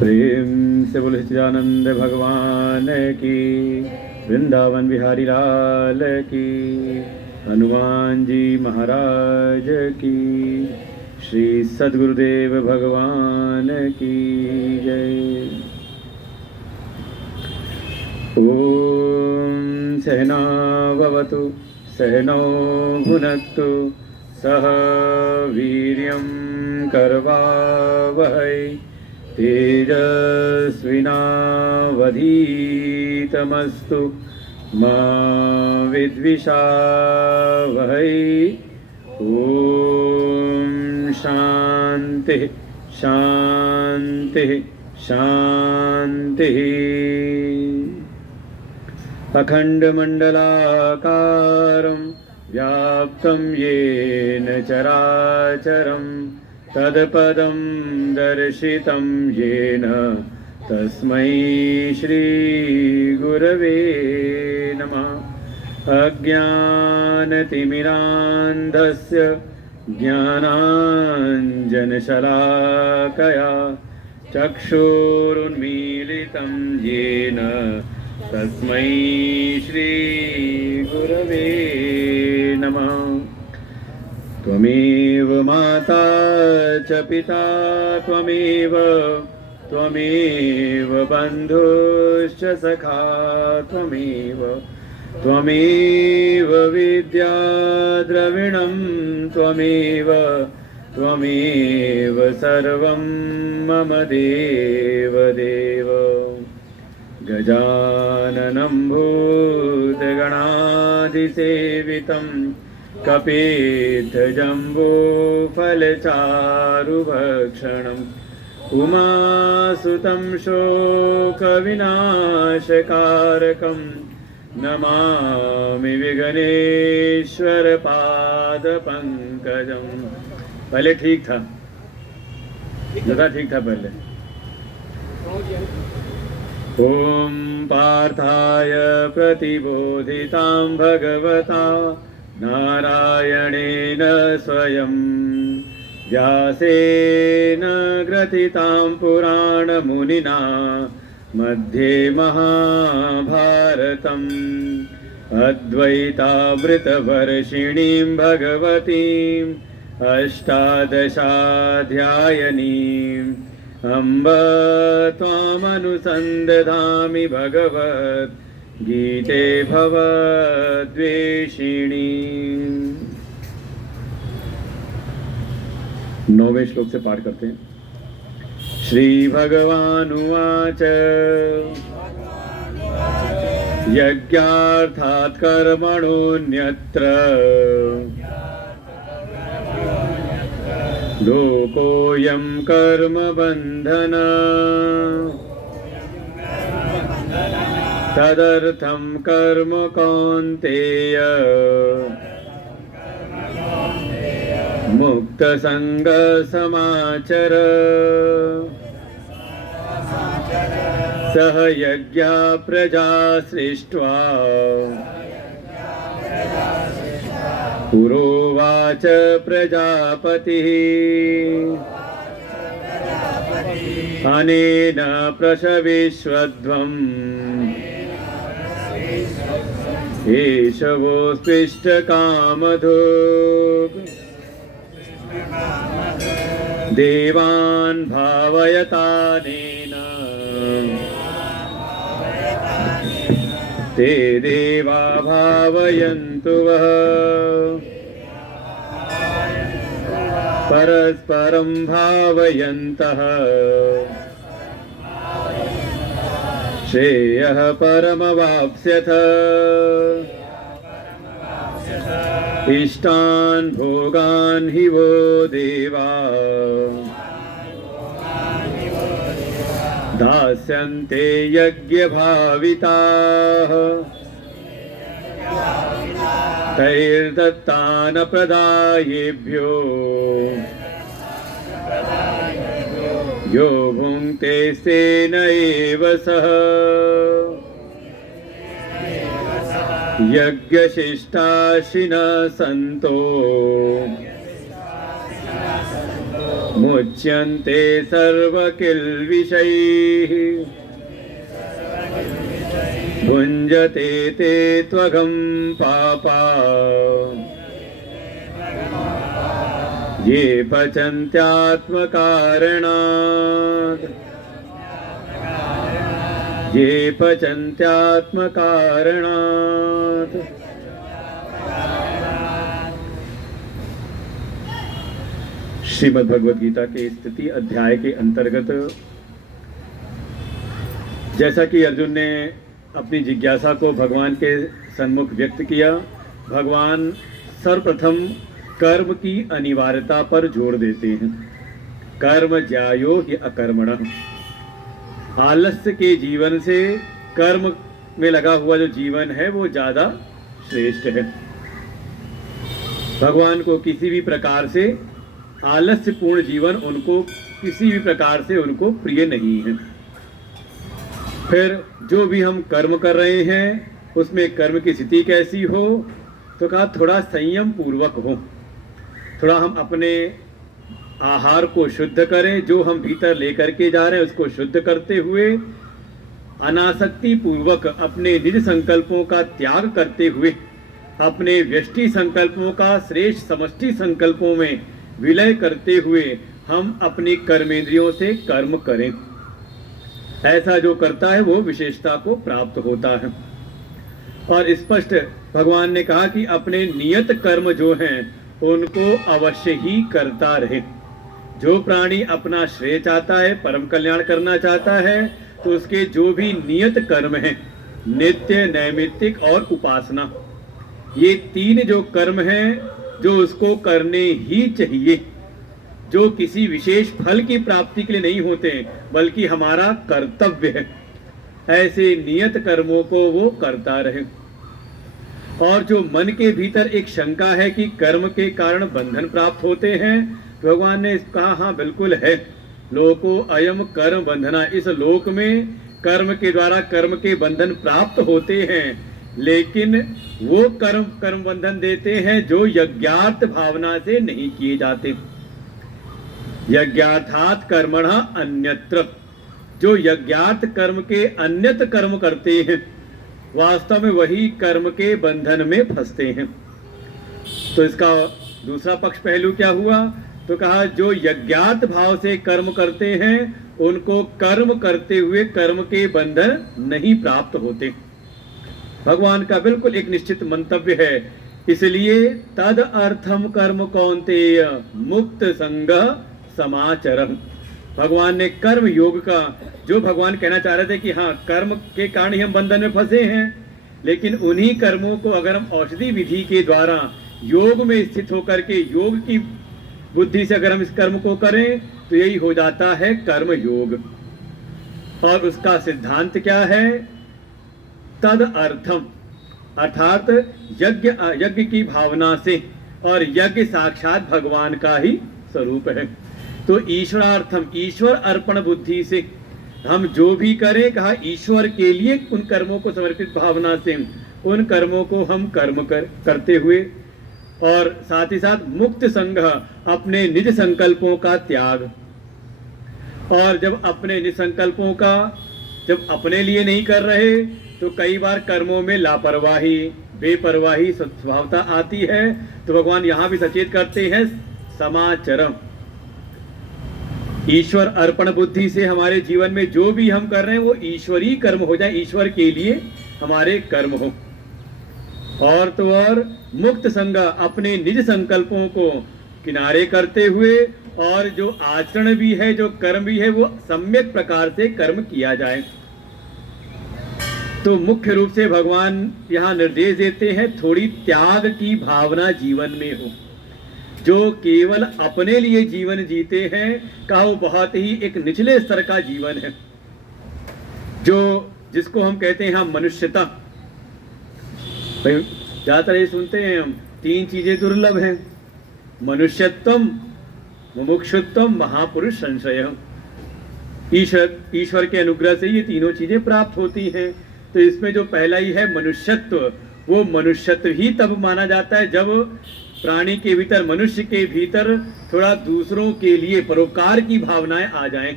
प्रेम से बोले सच्चिदानंद भगवान की, वृंदावन बिहारी लाल की, हनुमान जी महाराज की, श्री सद्गुरुदेव भगवान की जय। ओम सहना भवतु सहनौ भुनक्तु सह वीर्यं करवावहै तेजस्विनावधीतमस्तु मा विद्विषावहै। ओम शांति शांति शांति। अखंडमंडलाकारं व्याप्तं येन चराचरं तत्पदं दर्शितं येन तस्मै श्रीगुरवे नमः। अज्ञानतिमिरान्धस्य ज्ञानाञ्जनशलाकया चक्षुरुन्मीलितं येन तस्मै श्रीगुरवे नमः। त्वमेव माता च पिता त्वमेव बन्धुश्च सखा त्वमेव विद्या द्रविणं त्वमेव सर्वं मम देवदेव। गजाननं भूतगणाधिसेवितं कपित्थजम्बूफलचारुभक्षणम् उमासुतं शोकविनाशकारकं नमामि विघ्नेश्वर पादपंकजं। पहले ठीक था, ज़्यादा ठीक था पहले। ओम पार्थाय प्रतिबोधितां भगवता नारायणेन स्वयं व्यासेन ग्रथितां पुराणमुनिना मध्ये महाभारतम् अद्वैतामृतवर्षिणीं भगवतीम् अष्टादशाध्यायनीम् अम्ब त्वामनुसन्दधामि भगवद्गीते भवद्वेषिणी। 9वें श्लोक से पाठ करते हैं। श्री भगवानुवाच यज्ञार्थात् कर्मणोऽन्यत्र लोकोऽयं कर्म बन्धन तदर्थं कर्म कौन्तेय मुक्तसंगः समाचर। सह यज्ञा प्रजा सृष्ट्वा पुरोवाच प्रजापतिः अनेन प्रशविष्वध्वम् एष वोस्पिष्टकामधुक् देवान् भावयतानेन ते देवा भावयन्तु वः परस्परं भावयन्तः श्रेयः परमवाप्स्यथ। इष्टान् भोगान् हि वो देवा दास्यन्ते यज्ञभाविताः तैर्दत्तान् प्रदायेभ्यो यो भुङ्क्ते तेन एव सः। यज्ञशिष्टाशिनः सन्तो मुच्यन्ते सर्वकिल्बिषैः भुञ्जते ते त्वघं पापा ये पचन्त्यात्मकारणात् ये पचन्त्यात्मकारणात्। श्रीमद् भगवद गीता के स्थिति अध्याय के अंतर्गत जैसा कि अर्जुन ने अपनी जिज्ञासा को भगवान के सन्मुख व्यक्त किया, भगवान सर्वप्रथम कर्म की अनिवार्यता पर जोर देते हैं। कर्म ज्यायो हि अकर्मणः। आलस्य के जीवन से कर्म में लगा हुआ जो जीवन है वो ज्यादा श्रेष्ठ है। भगवान को किसी भी प्रकार से आलस्यपूर्ण जीवन उनको किसी भी प्रकार से उनको प्रिय नहीं है। फिर जो भी हम कर्म कर रहे हैं उसमें कर्म की स्थिति कैसी हो, तो कहा थोड़ा संयम पूर्वक हो, थोड़ा हम अपने आहार को शुद्ध करें, जो हम भीतर लेकर के जा रहे हैं उसको शुद्ध करते हुए अनासक्ति पूर्वक अपने निज संकल्पों का त्याग करते हुए अपने व्यष्टि संकल्पों का श्रेष्ठ समष्टि संकल्पों में विलय करते हुए हम अपनी कर्मेंद्रियों से कर्म करें। ऐसा जो करता है वो विशेषता को प्राप्त होता है। और स्पष्ट भगवान ने कहा कि अपने नियत कर्म जो हैं उनको अवश्य ही करता रहे। जो प्राणी अपना श्रेय चाहता है, परम कल्याण करना चाहता है, तो उसके जो भी नियत कर्म हैं, नित्य, नैमित्तिक और उपासना, ये तीन जो कर्म हैं जो उसको करने ही चाहिए, जो किसी विशेष फल की प्राप्ति के लिए नहीं होते बल्कि हमारा कर्तव्य है, ऐसे नियत कर्मों को वो करता रहे। और जो मन के भीतर एक शंका है कि कर्म के कारण बंधन प्राप्त होते हैं, भगवान ने कहा हाँ बिल्कुल है। लोको अयम कर्म बंधना, इस लोक में कर्म के द्वारा कर्म के बंधन प्राप्त होते हैं, लेकिन वो कर्म बंधन देते हैं जो यज्ञार्थ भावना से नहीं किए जाते। यज्ञार्थात् कर्मणः अन्यत्र, जो यज्ञार्थ कर्म के अन्यत कर्म करते हैं वास्तव में वही कर्म के बंधन में फंसते हैं। तो इसका दूसरा पक्ष पहलू क्या हुआ, तो कहा जो यज्ञार्थ भाव से कर्म करते हैं उनको कर्म करते हुए कर्म के बंधन नहीं प्राप्त होते। भगवान का बिल्कुल एक निश्चित मंतव्य है। इसलिए तद अर्थम कर्म कौन्तेय मुक्त संग समाचरम। भगवान ने कर्म योग का जो भगवान कहना चाह रहे थे कि हाँ कर्म के कारण ही हम बंधन में फंसे हैं, लेकिन उन्हीं कर्मों को अगर हम औषधि विधि के द्वारा योग में स्थित होकर के योग की बुद्धि से अगर हम इस कर्म को करें तो यही हो जाता है कर्म योग। और उसका सिद्धांत क्या है, तद अर्थम, अर्थात यज्ञ की भावना से, और यज्ञ साक्षात भगवान का ही स्वरूप है। तो ईश्वरार्थम, ईश्वर अर्पण बुद्धि से हम जो भी करें, कहा ईश्वर के लिए उन कर्मों को समर्पित भावना से उन कर्मों को हम कर्म करते हुए, और साथ ही साथ मुक्त संग, अपने निज संकल्पों का त्याग। और जब अपने निज संकल्पों का जब अपने लिए नहीं कर रहे तो कई बार कर्मों में लापरवाही, बेपरवाही स्वभावता आती है। तो भगवान यहाँ भी सचेत करते हैं समाचरम, ईश्वर अर्पण बुद्धि से हमारे जीवन में जो भी हम कर रहे हैं वो ईश्वरीय कर्म हो जाए, ईश्वर के लिए हमारे कर्म हो। और तो और मुक्त संग, अपने निज संकल्पों को किनारे करते हुए, और जो आचरण भी है, जो कर्म भी है, वो सम्यक प्रकार से कर्म किया जाए। तो मुख्य रूप से भगवान यहाँ निर्देश देते हैं थोड़ी त्याग की भावना जीवन में हो। जो केवल अपने लिए जीवन जीते हैं, कहा वो बहुत ही एक निचले स्तर का जीवन है, जो जिसको हम कहते हैं हम मनुष्यता। ज्यादातर ये सुनते हैं हम, तीन चीजें दुर्लभ हैं, मनुष्यत्वम, मुमुक्षुत्वम, महापुरुष संशय। ईश्वर के अनुग्रह से ये तीनों चीजें प्राप्त होती हैं। तो इसमें जो पहला ही है मनुष्यत्व, वो मनुष्यत्व ही तब माना जाता है जब प्राणी के भीतर, मनुष्य के भीतर थोड़ा दूसरों के लिए परोपकार की भावनाएं आ जाएं।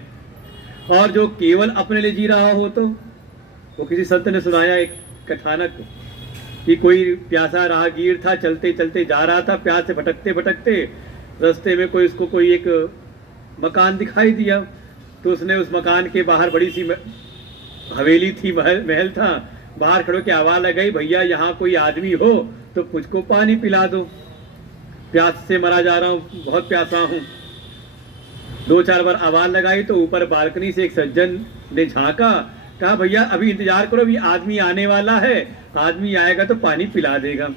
और जो केवल अपने लिए जी रहा हो, तो वो किसी संत ने सुनाया एक कथानक कि कोई प्यासा राहगीर था, चलते चलते जा रहा था, प्यास से भटकते भटकते रास्ते में कोई एक मकान दिखाई दिया। तो उसने उस मकान के बाहर बड़ी सी हवेली थी, महल था, बाहर खड़ो के आवाज लगाई, भैया यहाँ कोई आदमी हो तो मुझको पानी पिला दो, प्यास से मरा जा रहा हूँ, बहुत प्यासा हूँ। 2-4 बार आवाज लगाई तो ऊपर बालकनी से एक सज्जन ने झांका, कहा भैया अभी इंतजार करो, अभी आदमी आने वाला है, आदमी आएगा तो पानी पिला देगा।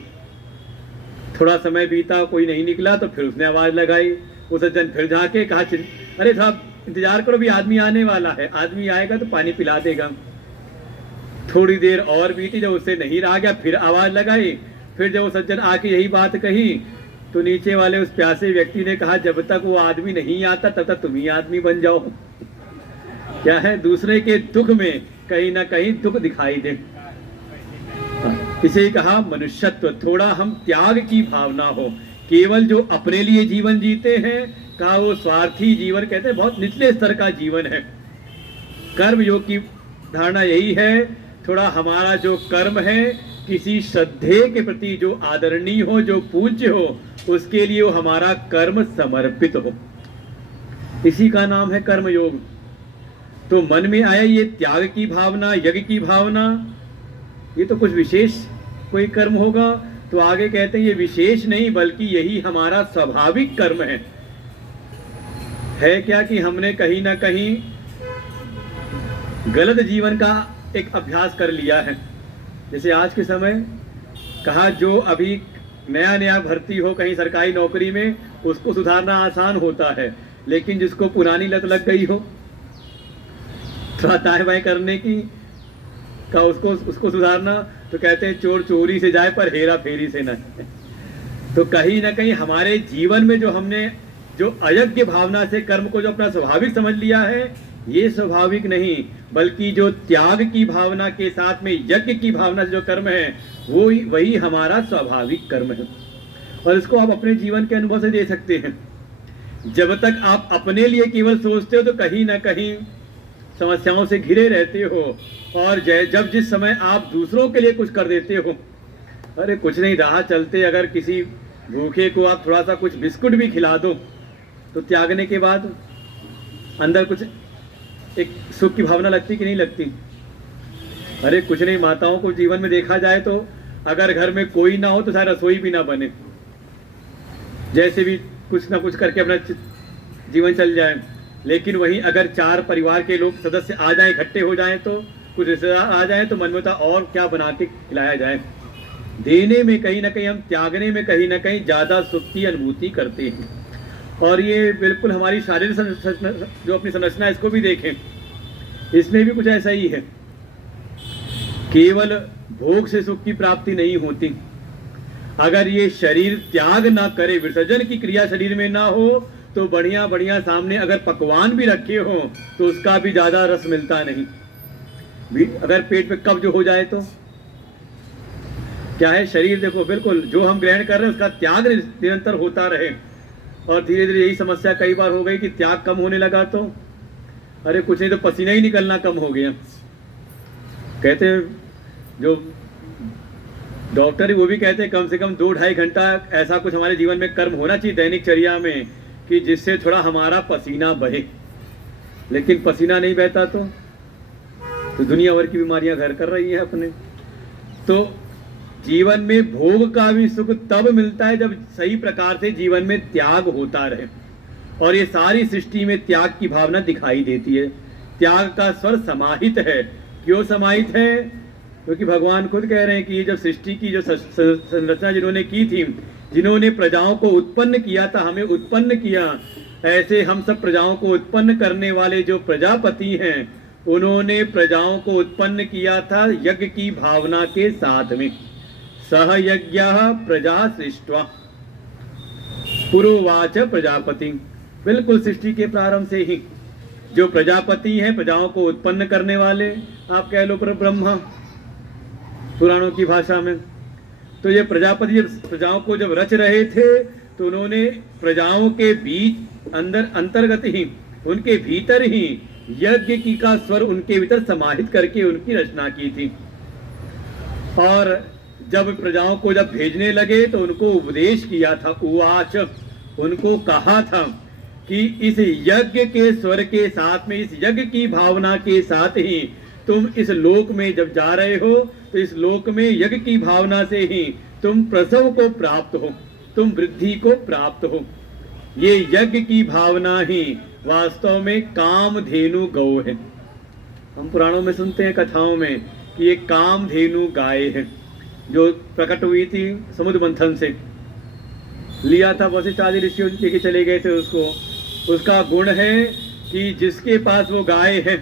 थोड़ा समय बीता, कोई नहीं निकला, तो फिर उसने आवाज लगाई, वो सज्जन फिर झांके, कहा अरे साहब इंतजार करो, भी आदमी आने वाला है, आदमी आएगा तो पानी पिला देगा। थोड़ी देर और बीती, जब उससे नहीं रहा गया, फिर आवाज लगाई, फिर जब वो सज्जन आके यही बात कही तो नीचे वाले उस प्यासे व्यक्ति ने कहा, जब तक वो आदमी नहीं आता तब तक तुम ही आदमी बन जाओ। क्या है, दूसरे के दुख में कहीं ना कहीं दुख दिखाई दे। इसे ही कहा मनुष्यत्व, थोड़ा हम त्याग की भावना हो। केवल जो अपने लिए जीवन जीते हैं, कहा वो स्वार्थी जीवन, कहते हैं बहुत निचले स्तर का जीवन है। कर्म योग की धारणा यही है, थोड़ा हमारा जो कर्म है किसी श्रद्धेय के प्रति जो आदरणीय हो, जो पूज्य हो, उसके लिए वो हमारा कर्म समर्पित हो, इसी का नाम है कर्म योग। तो मन में आया ये त्याग की भावना, यज्ञ की भावना, ये तो कुछ विशेष कोई कर्म होगा, तो आगे कहते हैं ये विशेष नहीं बल्कि यही हमारा स्वाभाविक कर्म है क्या कि हमने कहीं ना कहीं गलत जीवन का एक अभ्यास कर लिया है। जैसे आज के समय कहा, जो अभी नया नया भर्ती हो कहीं सरकारी नौकरी में, उसको सुधारना आसान होता है, लेकिन जिसको पुरानी लत लग गई हो थोड़ा दाएं बाएं करने की का, उसको सुधारना, तो कहते हैं चोर चोरी से जाए पर हेरा फेरी से न। तो कहीं ना कहीं हमारे जीवन में जो हमने जो अयज्ञ भावना से कर्म को जो अपना स्वाभाविक समझ लिया है, ये स्वाभाविक नहीं बल्कि जो त्याग की भावना के साथ में यज्ञ की भावना से जो कर्म है, वो वही हमारा स्वाभाविक कर्म है। और इसको आप अपने जीवन के अनुभव से दे सकते हैं। जब तक आप अपने लिए केवल सोचते हो तो कहीं ना कहीं समस्याओं से घिरे रहते हो, और जब जिस समय आप दूसरों के लिए कुछ कर देते हो, अरे कुछ नहीं रहा चलते, अगर किसी भूखे को आप थोड़ा सा कुछ बिस्कुट भी खिला दो, तो त्यागने के बाद अंदर कुछ एक सुख की भावना लगती कि नहीं लगती? अरे कुछ नहीं, माताओं को जीवन में देखा जाए तो अगर घर में कोई ना हो तो शायद रसोई भी ना बने, जैसे भी कुछ ना कुछ करके अपना जीवन चल जाए। लेकिन वहीं अगर 4 परिवार के लोग सदस्य आ जाएं, इकट्ठे हो जाएं, तो कुछ रिश्तेदार आ जाएं, तो मन में होता और क्या बना के खिलाया जाए। देने में कहीं ना कहीं, हम त्यागने में कहीं ना कहीं ज़्यादा सुख की अनुभूति करते हैं। और ये बिल्कुल हमारी शारीरिक जो अपनी संरचना, इसको भी देखें, इसमें भी कुछ ऐसा ही है। केवल भोग से सुख की प्राप्ति नहीं होती। अगर ये शरीर त्याग ना करे, विसर्जन की क्रिया शरीर में ना हो, तो बढ़िया बढ़िया सामने अगर पकवान भी रखे हो तो उसका भी ज्यादा रस मिलता नहीं। अगर पेट में कब्ज हो जाए तो क्या है, शरीर देखो बिल्कुल जो हम ग्रहण कर रहे हैं उसका त्याग निरंतर होता रहे। और धीरे धीरे यही समस्या कई बार हो गई कि त्याग कम होने लगा तो अरे कुछ नहीं तो पसीना ही निकलना कम हो गया। कहते हैं जो डॉक्टर वो भी कहते हैं कम से कम 2-2.5 घंटा ऐसा कुछ हमारे जीवन में कर्म होना चाहिए दैनिक चर्या में कि जिससे थोड़ा हमारा पसीना बहे। लेकिन पसीना नहीं बहता तो दुनिया भर की बीमारियां घर कर रही हैं अपने। तो जीवन में भोग का भी सुख तब मिलता है जब सही प्रकार से जीवन में त्याग होता रहे। और ये सारी सृष्टि में त्याग की भावना दिखाई देती है। त्याग का स्वर समाहित है। क्यों समाहित है? क्योंकि भगवान खुद कह रहे हैं कि ये जब सृष्टि की जो संरचना जिन्होंने की थी, जिन्होंने प्रजाओं को उत्पन्न किया था, हमें उत्पन्न किया, ऐसे हम सब प्रजाओं को उत्पन्न करने वाले जो प्रजापति हैं उन्होंने प्रजाओं को उत्पन्न किया था यज्ञ की भावना के साथ में। सह यज्ञ प्रजा सृष्ट्वा पुरोवाच प्रजापति। बिल्कुल सृष्टि के प्रारंभ से ही जो प्रजापति हैं, प्रजाओं को उत्पन्न करने वाले, आप कह लो पर ब्रह्मा पुराणों की भाषा में, तो ये प्रजापति जब प्रजाओं को जब रच रहे थे तो उन्होंने प्रजाओं के बीच अंतर्गत ही, उनके भीतर ही यज्ञ की का स्वर उनके भीतर समाहित करके उनकी रचना की थी। और जब प्रजाओं को जब भेजने लगे तो उनको उपदेश किया था, उवाच, उनको कहा था कि इस यज्ञ के स्वर के साथ में, इस यज्ञ की भावना के साथ ही तुम इस लोक में जब जा रहे हो तो इस लोक में यज्ञ की भावना से ही तुम प्रसव को प्राप्त हो, तुम वृद्धि को प्राप्त हो। ये यज्ञ की भावना ही वास्तव में कामधेनु गौ है। हम पुराणों में सुनते हैं, कथाओं में, कि ये कामधेनु गाय है जो प्रकट हुई थी समुद्र मंथन से। लिया था वशिष्ठ आदि ऋषि लेके चले गए थे उसको। उसका गुण है कि जिसके पास वो गाय है,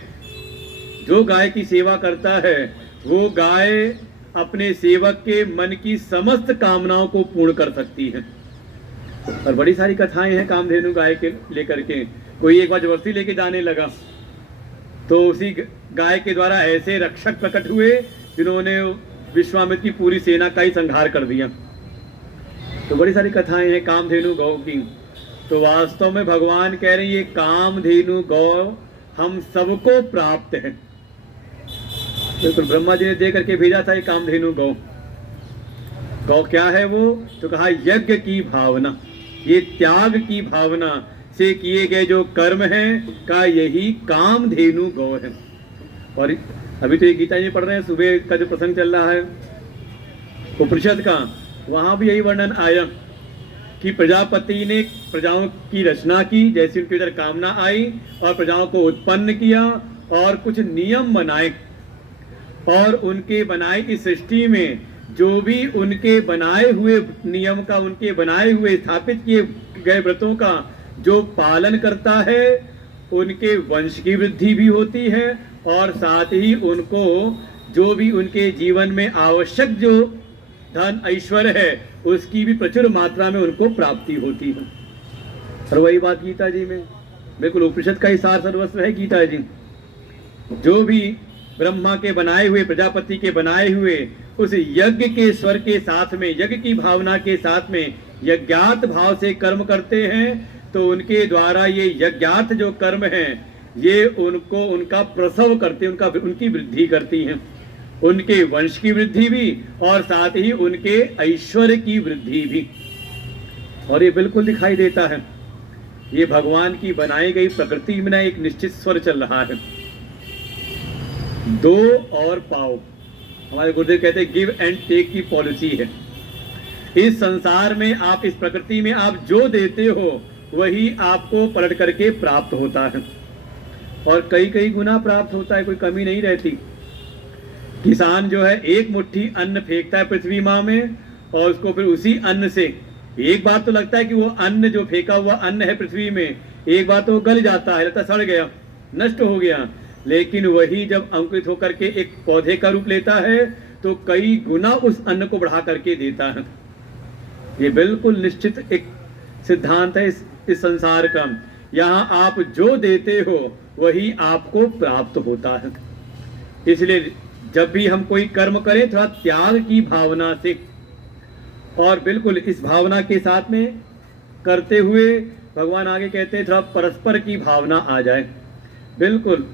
जो गाय की सेवा करता है, वो गाय अपने सेवक के मन की समस्त कामनाओं को पूर्ण कर सकती है। और बड़ी सारी कथाएं हैं कामधेनु गाय के लेकर के। कोई एक बार जबरदस्ती लेके जाने लगा तो उसी गाय के द्वारा ऐसे रक्षक प्रकट हुए जिन्होंने विश्वामित्र की पूरी सेना का ही संहार कर दिया। तो बड़ी सारी कथाएं हैं कामधेनु गौ की। तो वास्तव में भगवान कह रहे हैं ये कामधेनु गौ हम सबको प्राप्त है। बिल्कुल ब्रह्मा जी ने दे करके भेजा था ये कामधेनु गौ। गौ क्या है वो? तो कहा यज्ञ की भावना, ये त्याग की भावना से किए गए जो कर्म हैं का यही कामधेनु गौ है। और अभी तो ये गीता जी पढ़ रहे हैं, सुबह का जो प्रसंग चल रहा है उपनिषद का, वहां भी यही वर्णन आया कि प्रजापति ने प्रजाओं की रचना की, जैसी उनके अंदर कामना आई, और प्रजाओं को उत्पन्न किया और कुछ नियम बनाए, और उनके बनाई इस सृष्टि में जो भी उनके बनाए हुए नियम का, उनके बनाए हुए स्थापित किए गए व्रतों का जो पालन करता है, उनके वंश की वृद्धि भी होती है और साथ ही उनको जो भी उनके जीवन में आवश्यक जो धन ऐश्वर्य है उसकी भी प्रचुर मात्रा में उनको प्राप्ति होती है। और वही बात गीता जी में, बिल्कुल उपनिषद का ही सार सर्वस्व है गीता जी। जो भी ब्रह्मा के बनाए हुए, प्रजापति के बनाए हुए उस यज्ञ के स्वर के साथ में, यज्ञ की भावना के साथ में यज्ञार्थ भाव से कर्म करते हैं, तो उनके द्वारा ये यज्ञार्थ जो कर्म हैं ये उनको उनका प्रसव करते, उनकी वृद्धि करती हैं, उनके वंश की वृद्धि भी और साथ ही उनके ऐश्वर्य की वृद्धि भी। और ये बिल्कुल दिखाई देता है, ये भगवान की बनाई गई प्रकृति में एक निश्चित स्वर चल रहा है, दो और पाओ। हमारे गुरुदेव कहते हैं गिव एंड टेक की पॉलिसी है। इस संसार में आप, इस प्रकृति में आप जो देते हो वही आपको पलट करके प्राप्त होता है, और कई कई गुना प्राप्त होता है, कोई कमी नहीं रहती। किसान जो है एक मुट्ठी अन्न फेंकता है पृथ्वी माँ में, और उसको फिर उसी अन्न से, एक बार तो लगता है कि वो अन्न जो फेंका हुआ अन्न है पृथ्वी में, एक बार तो गल जाता है, लगता सड़ गया, नष्ट हो गया, लेकिन वही जब अंकुरित होकर के एक पौधे का रूप लेता है तो कई गुना उस अन्न को बढ़ा करके देता है। ये बिल्कुल निश्चित एक सिद्धांत है इस संसार का। यहाँ आप जो देते हो वही आपको प्राप्त होता है। इसलिए जब भी हम कोई कर्म करें थोड़ा त्याग की भावना से, और बिल्कुल इस भावना के साथ में करते हुए भगवान आगे कहते हैं थोड़ा परस्पर की भावना आ जाए। बिल्कुल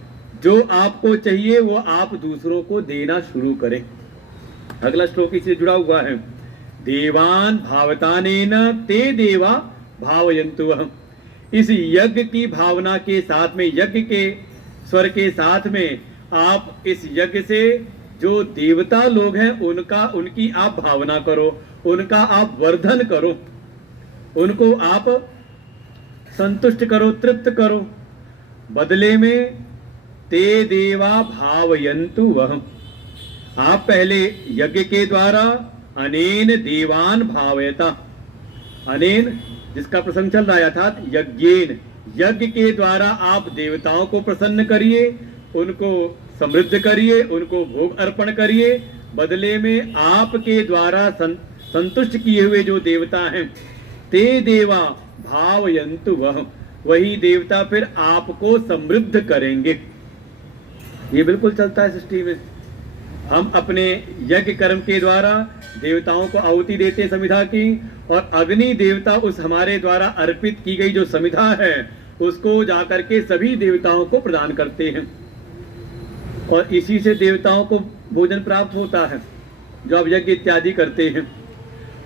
जो आपको चाहिए वो आप दूसरों को देना शुरू करें। अगला श्लोक इससे जुड़ा हुआ है, देवान भावतानेन ते देवा भावयन्तु वह। इस यज्ञ की भावना के साथ में, यज्ञ के स्वर के साथ में आप इस यज्ञ से जो देवता लोग हैं उनकी आप भावना करो, उनका आप वर्धन करो, उनको आप संतुष्ट करो, तृप्त करो। बदले में ते देवा भावयन्तु वह, आप पहले यज्ञ के द्वारा अनेन देवान भावयता, अनेन जिसका प्रसंग चल रहा है, अर्थात यज्ञेन, यज्ञ के द्वारा आप देवताओं को प्रसन्न करिए, उनको समृद्ध करिए, उनको भोग अर्पण करिए। बदले में आपके द्वारा संतुष्ट किए हुए जो देवता हैं, ते देवा भावयन्तु वह, वही देवता फिर आपको समृद्ध करेंगे। ये बिल्कुल चलता है सृष्टि में। हम अपने यज्ञ कर्म के द्वारा देवताओं को आहुति देते समिधा की, और अग्नि देवता उस हमारे द्वारा अर्पित की गई जो समिधा है उसको जाकर के सभी देवताओं को प्रदान करते हैं, और इसी से देवताओं को भोजन प्राप्त होता है जो आप यज्ञ इत्यादि करते हैं।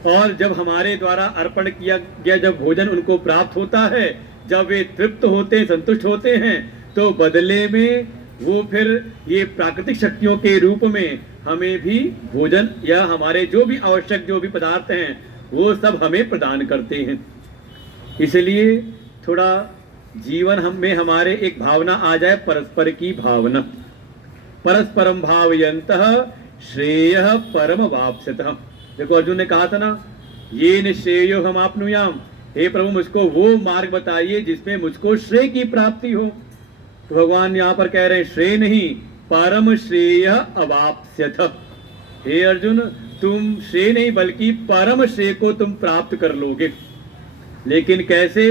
और जब हमारे द्वारा अर्पण किया गया जब भोजन उनको प्राप्त होता है, जब वे तृप्त होते हैं, संतुष्ट होते हैं, तो बदले में वो फिर ये प्राकृतिक शक्तियों के रूप में हमें भी भोजन या हमारे जो भी आवश्यक जो भी पदार्थ हैं वो सब हमें प्रदान करते हैं। इसलिए थोड़ा जीवन हम में हमारे एक भावना आ जाए, परस्पर की भावना। परस्परम भावयन्तः श्रेयः परम वाप्स्यतः। देखो अर्जुन ने कहा था ना, ये निश्रेयो हम आपनुयाम, हे प्रभु मुझको वो मार्ग बताइए जिसमें मुझको श्रेय की प्राप्ति हो। तो भगवान यहाँ पर कह रहे हैं श्रेय नहीं, परम श्रेय अवाप्स्यथ। हे अर्जुन, तुम श्रेय नहीं बल्कि परम श्रेय को तुम प्राप्त कर लोगे। लेकिन कैसे?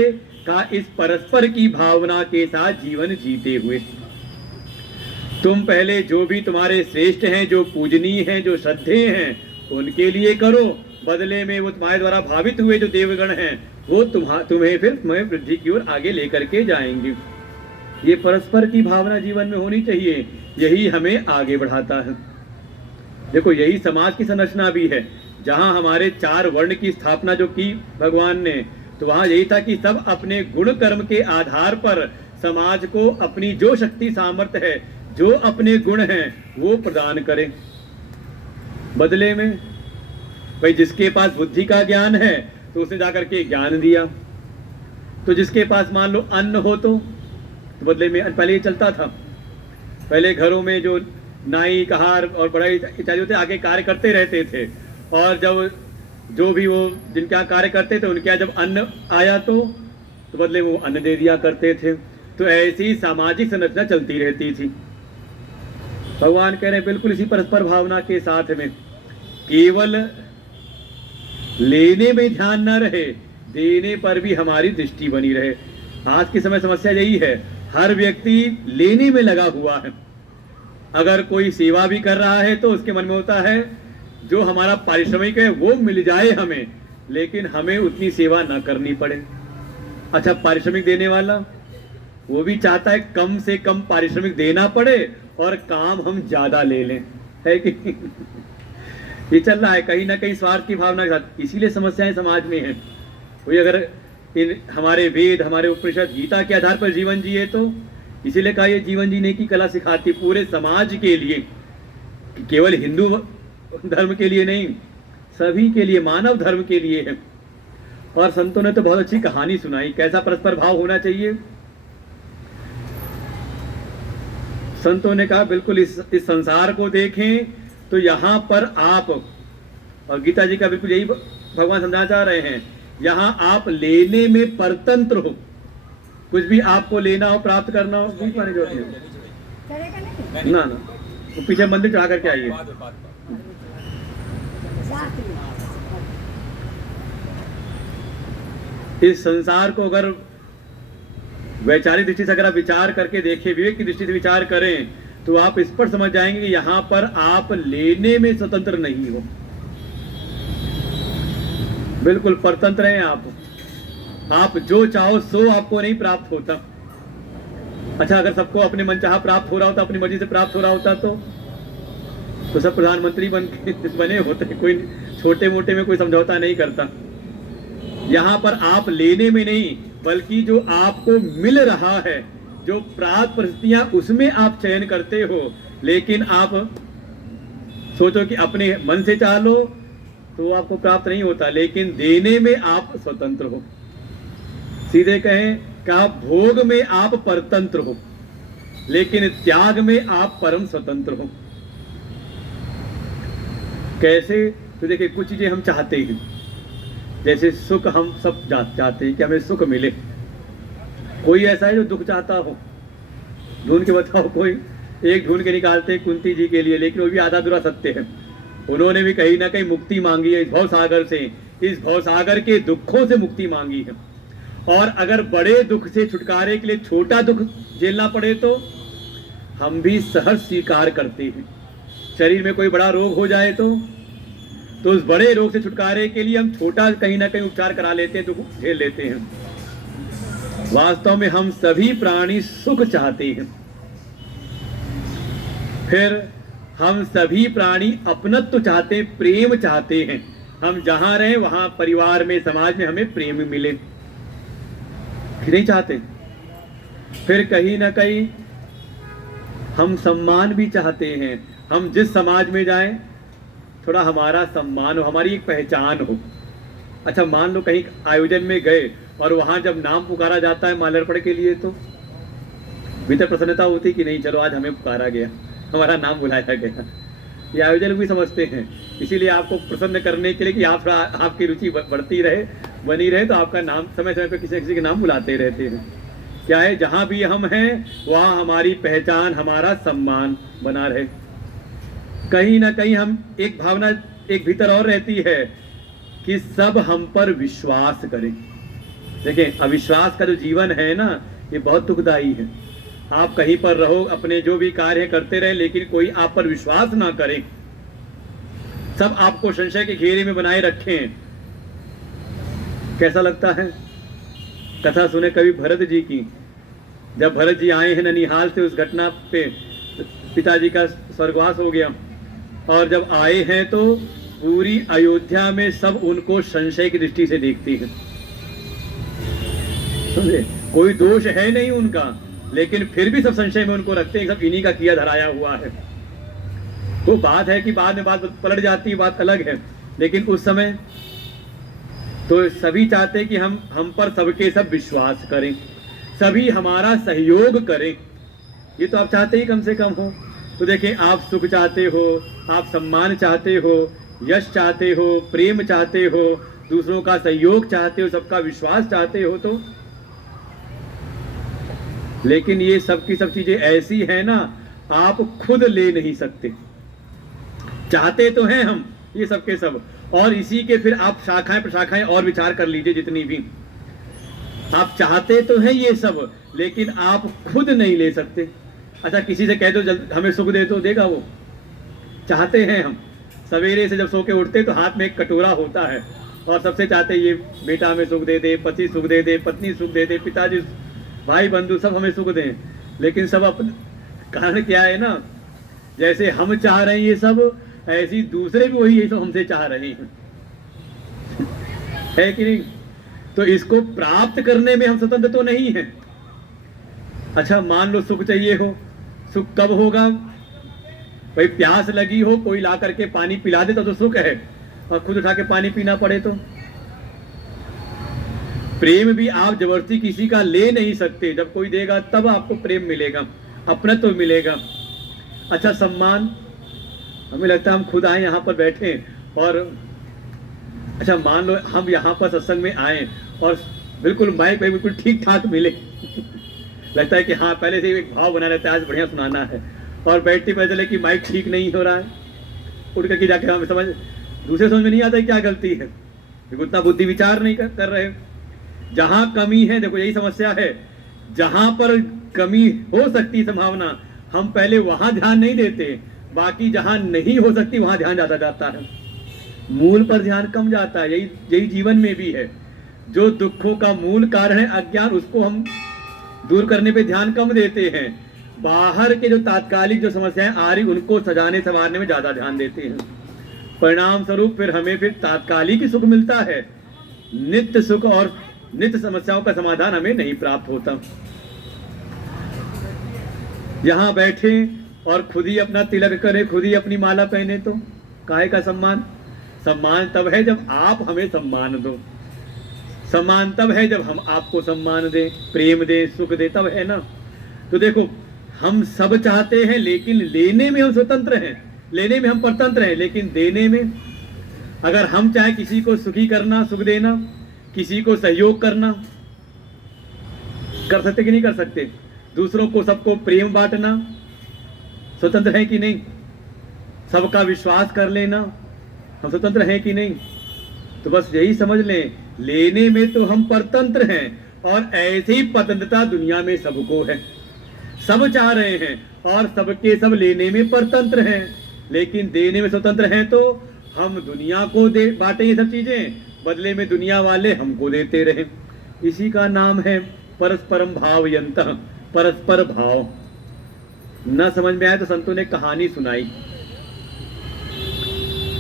का इस परस्पर की भावना के साथ जीवन जीते हुए। तुम पहले जो भी तुम्हारे श्रेष्ठ हैं, जो पूजनीय हैं, जो श्रद्धेय हैं, उनके लिए करो, बदले में वो तुम्हारे द्वारा भावित हुए जो देवगण हैं वो तुम्हें फिर वृद्धि की ओर आगे लेकर के जाएंगे। ये परस्पर की भावना जीवन में होनी चाहिए, यही हमें आगे बढ़ाता है। देखो यही समाज की संरचना भी है। जहाँ हमारे 4 वर्ण की स्थापना जो की भगवान ने, तो वहाँ यही था कि सब अपने गुण कर्म के आधार पर समाज को अपनी जो शक्ति सामर्थ्य है, जो अपने गुण हैं वो प्रदान करें। बदले में भाई जिसके पास बुद्धि का ज्ञान है तो उसने जाकर के ज्ञान दिया, तो जिसके पास मान लो अन्न हो तो बदले में, पहले ये चलता था, पहले घरों में जो नाई कहार और बड़ा इत्यादि होते आगे कार्य करते रहते थे, और जब जो भी वो जिनके यहाँ कार्य करते थे उनके यहाँ जब अन्न आया तो बदले में वो अन्न दे दिया करते थे। तो ऐसी सामाजिक संरचना चलती रहती थी। भगवान कह रहे हैं बिल्कुल इसी परस्पर भावना के साथ में, केवल लेने में ध्यान न रहे, देने पर भी हमारी दृष्टि बनी रहे। आज की समय समस्या यही है, हर व्यक्ति लेने में लगा हुआ है। अगर कोई सेवा भी कर रहा है तो उसके मन में होता है जो हमारा पारिश्रमिक है वो मिल जाए हमें, लेकिन हमें उतनी सेवा ना करनी पड़े। अच्छा, पारिश्रमिक देने वाला वो भी चाहता है कम से कम पारिश्रमिक देना पड़े और काम हम ज्यादा ले लें, है कि ये चल रहा है कहीं ना कहीं स्वार्थ की भावना के साथ। इसीलिए समस्याएं समाज में हैं। कोई अगर इन हमारे वेद, हमारे उपनिषद, गीता के आधार पर जीवन जिए तो इसीलिए कहा ये जीवन जीने की कला सिखाती पूरे समाज के लिए, केवल हिंदू धर्म के लिए नहीं, सभी के लिए, मानव धर्म के लिए है। और संतों ने तो बहुत अच्छी कहानी सुनाई, कैसा परस्पर भाव होना चाहिए। संतों ने कहा बिल्कुल इस संसार को देखें तो यहाँ पर आप, और गीता जी का बिल्कुल यही भगवान समझाना चाह रहे हैं, यहाँ आप लेने में परतंत्र हो। कुछ भी आपको लेना हो, प्राप्त करना हो, बीच पाने जो ना तो पीछे मंदिर चढ़ा करके आइए। इस संसार को अगर वैचारिक दृष्टि से अगर आप विचार करके देखें, विवेक की दृष्टि से विचार करें, तो आप इस पर समझ जाएंगे कि यहाँ पर आप लेने में स्वतंत्र नहीं हो, बिल्कुल परतंत्र हैं आप जो चाहो सो आपको नहीं प्राप्त होता। अच्छा, अगर सबको अपने मनचाहा प्राप्त हो रहा होता, अपनी मर्जी से प्राप्त हो रहा होता तो सब प्रधानमंत्री बने होते, कोई छोटे मोटे में कोई समझौता नहीं करता। यहाँ पर आप लेने में नहीं बल्कि जो आपको मिल रहा है, जो प्राप्त परिस्थितियां उसमें आप चयन करते हो। लेकिन आप सोचो कि अपने मन से चाह लो तो आपको प्राप्त नहीं होता, लेकिन देने में आप स्वतंत्र हो। सीधे कहें कि आप भोग में आप परतंत्र हो, लेकिन त्याग में आप परम स्वतंत्र हो। कैसे? तो देखिए कुछ चीजें हम चाहते हैं, जैसे सुख हम सब चाहते हैं कि हमें सुख मिले। कोई ऐसा है जो दुख चाहता हो? ढूंढ के बताओ कोई। एक ढूंढ के निकालते कुंती जी के लिए, लेकिन वो भी आधा अधूरा सत्य है। उन्होंने भी कहीं ना कहीं मुक्ति मांगी है इस भवसागर से, इस भवसागर के दुखों से मुक्ति मांगी है। और अगर बड़े दुख से छुटकारे के लिए छोटा दुख झेलना पड़े तो हम भी सहज स्वीकार करते हैं। शरीर में कोई बड़ा रोग हो जाए तो उस बड़े रोग से छुटकारे के लिए हम छोटा कहीं ना कहीं उपचार करा लेते हैं, तो झेल लेते हैं। वास्तव में हम सभी प्राणी सुख चाहते हैं। फिर हम सभी प्राणी अपनत्व चाहते हैं, प्रेम चाहते हैं। हम जहां रहें वहां परिवार में, समाज में हमें प्रेम मिले, नहीं चाहते। फिर कहीं ना कहीं हम सम्मान भी चाहते हैं। हम जिस समाज में जाएं थोड़ा हमारा सम्मान हो, हमारी एक पहचान हो। अच्छा, मान लो कहीं आयोजन में गए और वहां जब नाम पुकारा जाता है माल्यार्पण के लिए, तो भीतर प्रसन्नता होती कि नहीं, चलो आज हमें पुकारा गया, हमारा नाम बुलाया गया। ये आयोजन भी समझते हैं, इसीलिए आपको प्रसन्न करने के लिए कि आप आपकी रुचि बढ़ती रहे, बनी रहे, तो आपका नाम समय समय पर किसी न किसी के नाम बुलाते रहते हैं। क्या है, जहां भी हम हैं वहां हमारी पहचान, हमारा सम्मान बना रहे। कहीं ना कहीं हम एक भावना एक भीतर और रहती है कि सब हम पर विश्वास करें। देखें, अविश्वास का जो जीवन है ना, ये बहुत दुखदाई है। आप कहीं पर रहो, अपने जो भी कार्य करते रहे, लेकिन कोई आप पर विश्वास ना करे, सब आपको संशय के घेरे में बनाए रखें, कैसा लगता है? कथा सुने कभी भरत जी की। जब भरत जी आए हैं ननिहाल से, उस घटना पे पिताजी का स्वर्गवास हो गया, और जब आए हैं तो पूरी अयोध्या में सब उनको संशय की दृष्टि से देखते हैं। समझे? कोई दोष है नहीं उनका, लेकिन फिर भी सब संशय में उनको रखते हैं, सब इन्हीं का किया धराया हुआ है। तो बात है कि बाद में बात पलट जाती है, बात अलग है, लेकिन उस समय तो सभी चाहते हैं कि हम पर सबके सब विश्वास करें, सभी हमारा सहयोग करें। ये तो आप चाहते ही कम से कम हो। तो देखिए, आप सुख चाहते हो, आप सम्मान चाहते हो, यश चाहते हो, प्रेम चाहते हो, दूसरों का सहयोग चाहते हो, सबका विश्वास चाहते हो, तो लेकिन ये सब की सब चीजें ऐसी है ना, आप खुद ले नहीं सकते। चाहते तो हैं हम ये सब के सब, और इसी के फिर आप शाखाएं प्रशाखाएं और विचार कर लीजिए, जितनी भी आप चाहते तो हैं ये सब, लेकिन आप खुद नहीं ले सकते। अच्छा, किसी से कह दो हमें सुख दे, तो देगा वो? चाहते हैं हम। सवेरे से जब सो के उठते तो हाथ में एक कटोरा होता है, और सबसे चाहते ये बेटा हमें सुख दे दे, पति सुख दे दे, पत्नी सुख दे दे, पिताजी, भाई बंधु सब हमें सुख दें। लेकिन सब अपने कारण क्या है ना, जैसे हम चाह रहे हैं ये सब, ऐसी दूसरे भी वही ये सब हमसे चाह रहे हैं, है कि नहीं? तो इसको प्राप्त करने में हम स्वतंत्र तो नहीं है। अच्छा, मान लो सुख चाहिए हो, सुख कब होगा? भाई प्यास लगी हो, कोई ला करके पानी पिला दे तो सुख है, और खुद उठा के पानी पीना पड़े तो? प्रेम भी आप जबरदस्ती किसी का ले नहीं सकते, जब कोई देगा तब आपको प्रेम मिलेगा, अपनत्व तो मिलेगा। अच्छा, सम्मान, हमें लगता है हम खुद आए यहाँ पर बैठे, और अच्छा मान लो हम यहाँ पर सत्संग में आए और बिल्कुल माइक पे बिल्कुल ठीक ठाक मिले लगता है कि हाँ, पहले से एक भाव बना रहता है, आज बढ़िया सुनाना है, और बैठते पता चले कि माइक ठीक नहीं हो रहा है, उठ करके जाके हमें दूसरे समझ में नहीं आता है क्या गलती है, उतना बुद्धि विचार नहीं कर रहे। जहां कमी है, देखो यही समस्या है, जहां पर कमी हो सकती संभावना, हम पहले वहां ध्यान नहीं देते, बाकी जहां नहीं हो सकती वहां ध्यान ज्यादा जाता है, मूल पर ध्यान कम जाता है। यही जीवन में भी है, जो दुखों का मूल कारण है अज्ञान, उसको हम दूर करने पे ध्यान कम देते हैं, बाहर के जो तात्कालिक जो समस्याएं आ रही उनको सजाने संवारने में ज्यादा ध्यान देते हैं। परिणाम स्वरूप फिर हमें फिर तात्कालिक ही सुख मिलता है, नित्य सुख और नित्य समस्याओं का समाधान हमें नहीं प्राप्त होता। यहां बैठे और खुद ही अपना तिलक करे, खुद ही अपनी माला पहने, तो काहे का सम्मान? सम्मान तब है जब आप हमें सम्मान दो, सम्मान तब है जब हम आपको सम्मान दें, प्रेम दें, सुख दें, तब है ना। तो देखो, हम सब चाहते हैं, लेकिन लेने में हम स्वतंत्र हैं, लेने में हम परतंत्र हैं, लेकिन देने में, अगर हम चाहे किसी को सुखी करना, सुख देना, किसी को सहयोग करना, कर सकते कि नहीं कर सकते? दूसरों को, सबको प्रेम बांटना, स्वतंत्र है कि नहीं? सबका विश्वास कर लेना, हम स्वतंत्र हैं कि नहीं? तो बस यही समझ लें, लेने में तो हम परतंत्र हैं, और ऐसी स्वतंत्रता दुनिया में सबको है, सब चाह रहे हैं, और सबके सब लेने में परतंत्र हैं, लेकिन देने में स्वतंत्र हैं। तो हम दुनिया को दे बांटे ये सब चीजें, बदले में दुनिया वाले हमको देते रहे। इसी का नाम है परस्परम भावयन्तः, परस्पर भाव। न समझ में आए तो संतों ने कहानी सुनाई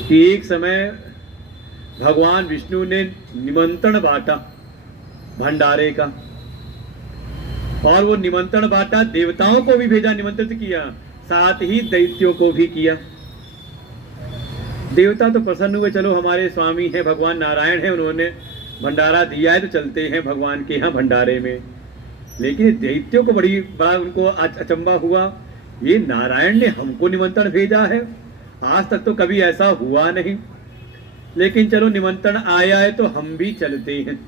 कि एक समय भगवान विष्णु ने निमंत्रण बांटा भंडारे का, और वो निमंत्रण बांटा, देवताओं को भी भेजा, निमंत्रित किया, साथ ही दैत्यों को भी किया। देवता तो प्रसन्न हुए, चलो हमारे स्वामी हैं भगवान नारायण हैं, उन्होंने भंडारा दिया है तो चलते हैं भगवान के यहाँ भंडारे में। लेकिन दैत्यों को बड़ा उनको अचंबा हुआ, ये नारायण ने हमको निमंत्रण भेजा है, आज तक तो कभी ऐसा हुआ नहीं, लेकिन चलो निमंत्रण आया है तो हम भी चलते हैं।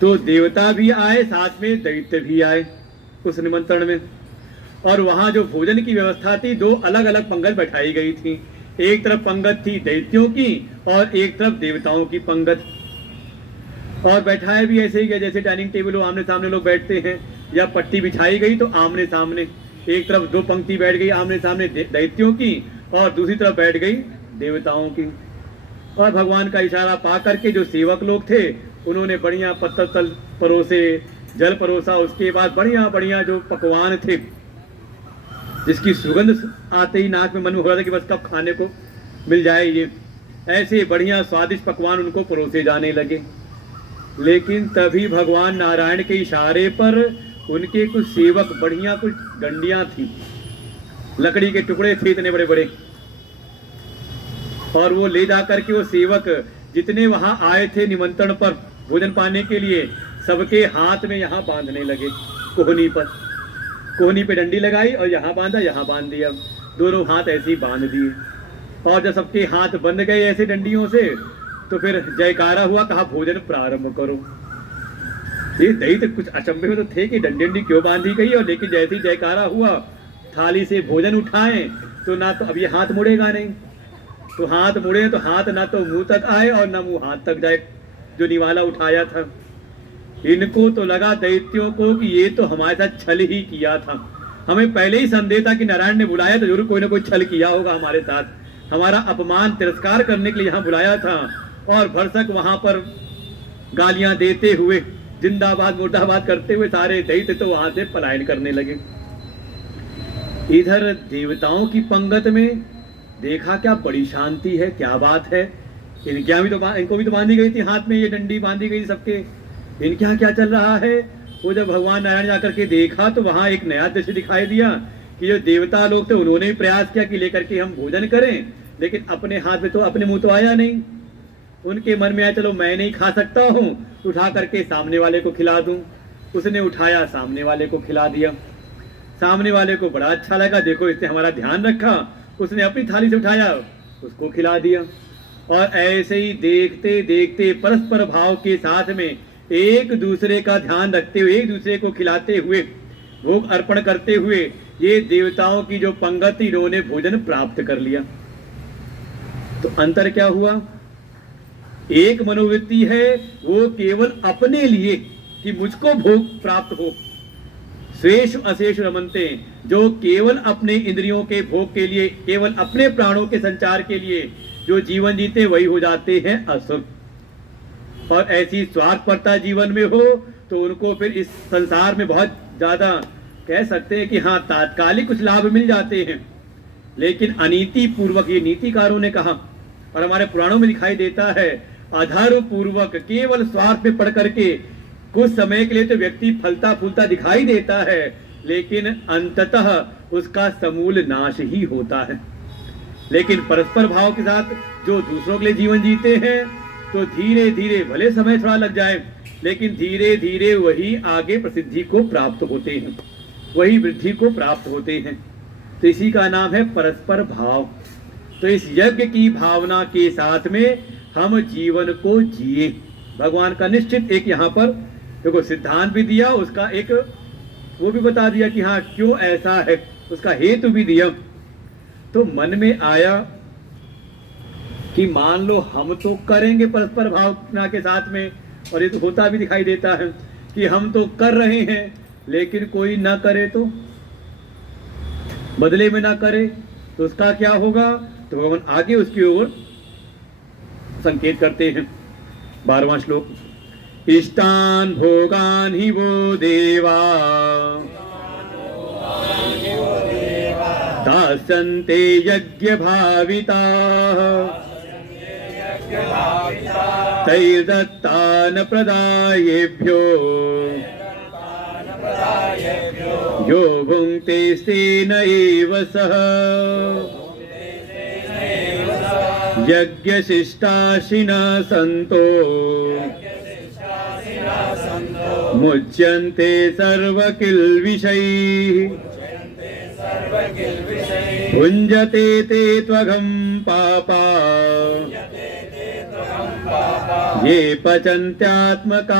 तो देवता भी आए, साथ में दैत्य भी आए उस निमंत्रण में। और वहां जो भोजन की व्यवस्था थी, दो अलग अलग पंगत बैठाई गई थी। एक तरफ पंगत थी दैत्यों की और एक तरफ देवताओं की पंगत। और बैठाया भी ऐसे ही गया जैसे डाइनिंग टेबल हो, आमने सामने लोग बैठते हैं, या पट्टी बिछाई गई तो आमने सामने, एक तरफ दो पंक्ति बैठ गई आमने सामने दैत्यों की और दूसरी तरफ बैठ गई देवताओं की। और भगवान का इशारा पा करके जो सेवक लोग थे उन्होंने बढ़िया पत्तल तल परोसे, जल परोसा, उसके बाद बढ़िया बढ़िया जो पकवान थे जिसकी सुगंध आते ही नाक में मन हो रहा था कि बस कब खाने को मिल जाए ये, ऐसे बढ़िया स्वादिष्ट पकवान उनको परोसे जाने लगे। लेकिन तभी भगवान नारायण के इशारे पर उनके कुछ सेवक, बढ़िया कुछ डंडियां थी, लकड़ी के टुकड़े थे इतने बड़े बड़े, और वो ले जाकर के वो सेवक जितने वहां आए थे निमंत्रण पर भोजन पाने के लिए, सबके हाथ में यहाँ बांधने लगे, कोहनी पे डंडी लगाई और यहाँ बांधा, यहाँ बांध दिया, दोनों हाथ ऐसे ही बांध दिए। और जब सबके हाथ बंध गए ऐसे डंडियों से तो फिर जयकारा हुआ, कहा भोजन प्रारंभ करो। ये दैत्य कुछ अचंभे में तो थे कि डंडी क्यों बांधी गई, और लेकिन जैसे ही जयकारा हुआ थाली से भोजन उठाएं तो ना तो अब ये हाथ मुड़ेगा नहीं, तो हाथ मुड़े तो हाथ ना तो मुंह तक आए और ना मुंह हाथ तक जाए जो निवाला उठाया था। इनको तो लगा दैत्यों को कि ये तो हमारे साथ छल ही किया था, हमें पहले ही संदेह था कि नारायण ने बुलाया तो जरूर कोई ना कोई छल किया होगा हमारे साथ, हमारा अपमान तिरस्कार करने के लिए यहाँ बुलाया था। और भरसक वहां पर गालियां देते हुए, जिंदाबाद मुर्दाबाद करते हुए सारे दैत्य तो वहां से पलायन करने लगे। इधर देवताओं की पंगत में देखा क्या बड़ी शांति है, क्या बात है, इनको भी तो बांधी गई थी हाथ में, ये डंडी बांधी गई सबके, इनके यहाँ क्या चल रहा है। वो जब भगवान नारायण जाकर के देखा तो वहां एक नया दृश्य दिखाई दिया कि जो देवता लोग थे उन्होंने भी प्रयास किया कि लेकर के हम भोजन करें, लेकिन अपने हाथ में तो अपने मुंह तो आया नहीं। उनके मन में आया चलो मैं नहीं खा सकता हूँ, उठा करके सामने वाले को खिला दूं। उसने उठाया, सामने वाले को खिला दिया। सामने वाले को बड़ा अच्छा लगा, देखो इसने हमारा ध्यान रखा, उसने अपनी थाली से उठाया, उसको खिला दिया। और ऐसे ही देखते देखते परस्पर भाव के साथ में एक दूसरे का ध्यान रखते हुए, एक दूसरे को खिलाते हुए, भोग अर्पण करते हुए ये देवताओं की जो पंगत थी इन्होंने भोजन प्राप्त कर लिया। तो अंतर क्या हुआ, एक मनोवृत्ति है वो केवल अपने लिए कि मुझको भोग प्राप्त हो, शेष अशेष रमनते, जो केवल अपने इंद्रियों के भोग के लिए, केवल अपने प्राणों के संचार के लिए जो जीवन जीते वही हो जाते हैं असुर। और ऐसी स्वार्थपरता जीवन में हो तो उनको फिर इस संसार में बहुत ज्यादा कह सकते हैं कि हाँ तात्कालिक कुछ लाभ मिल जाते हैं, लेकिन अनीति पूर्वक, ये नीतिकारों ने कहा और हमारे पुराणों में दिखाई देता है, अधर्म पूर्वक केवल स्वार्थ में पड़ करके कुछ समय के लिए तो व्यक्ति फलता फूलता दिखाई देता है, लेकिन अंततः उसका समूल नाश ही होता है। लेकिन परस्पर भाव के साथ जो दूसरों के लिए जीवन जीते हैं तो धीरे धीरे, भले समय थोड़ा लग जाए, लेकिन धीरे धीरे वही आगे प्रसिद्धि को प्राप्त होते हैं, वही वृद्धि को प्राप्त होते हैं। तो इसी का नाम है परस्पर भाव। तो इस यज्ञ की भावना के साथ में हम जीवन को जिए। भगवान का निश्चित एक यहाँ पर देखो सिद्धांत भी दिया, उसका एक वो भी बता दिया कि हाँ क्यों ऐसा है, उसका हेतु भी दिया। तो मन में आया कि मान लो हम तो करेंगे परस्पर भावना के साथ में, और ये तो होता भी दिखाई देता है कि हम तो कर रहे हैं, लेकिन कोई ना करे तो, बदले में ना करे तो उसका क्या होगा? तो भगवान आगे उसकी ओर संकेत करते हैं। 12वां श्लोक, इष्टान भोगान ही वो देवा दास्यन्ते यज्ञ भाविता तैर्दत्तान प्रदायेभ्यो यो भुङ्क्ते तेन एव सः यज्ञशिष्टाशिनः सन्तो मुच्यन्ते सर्वकिल्बिषैः भुञ्जते ते त्वघं पापा ये पचन्त्यात्मकारणात्।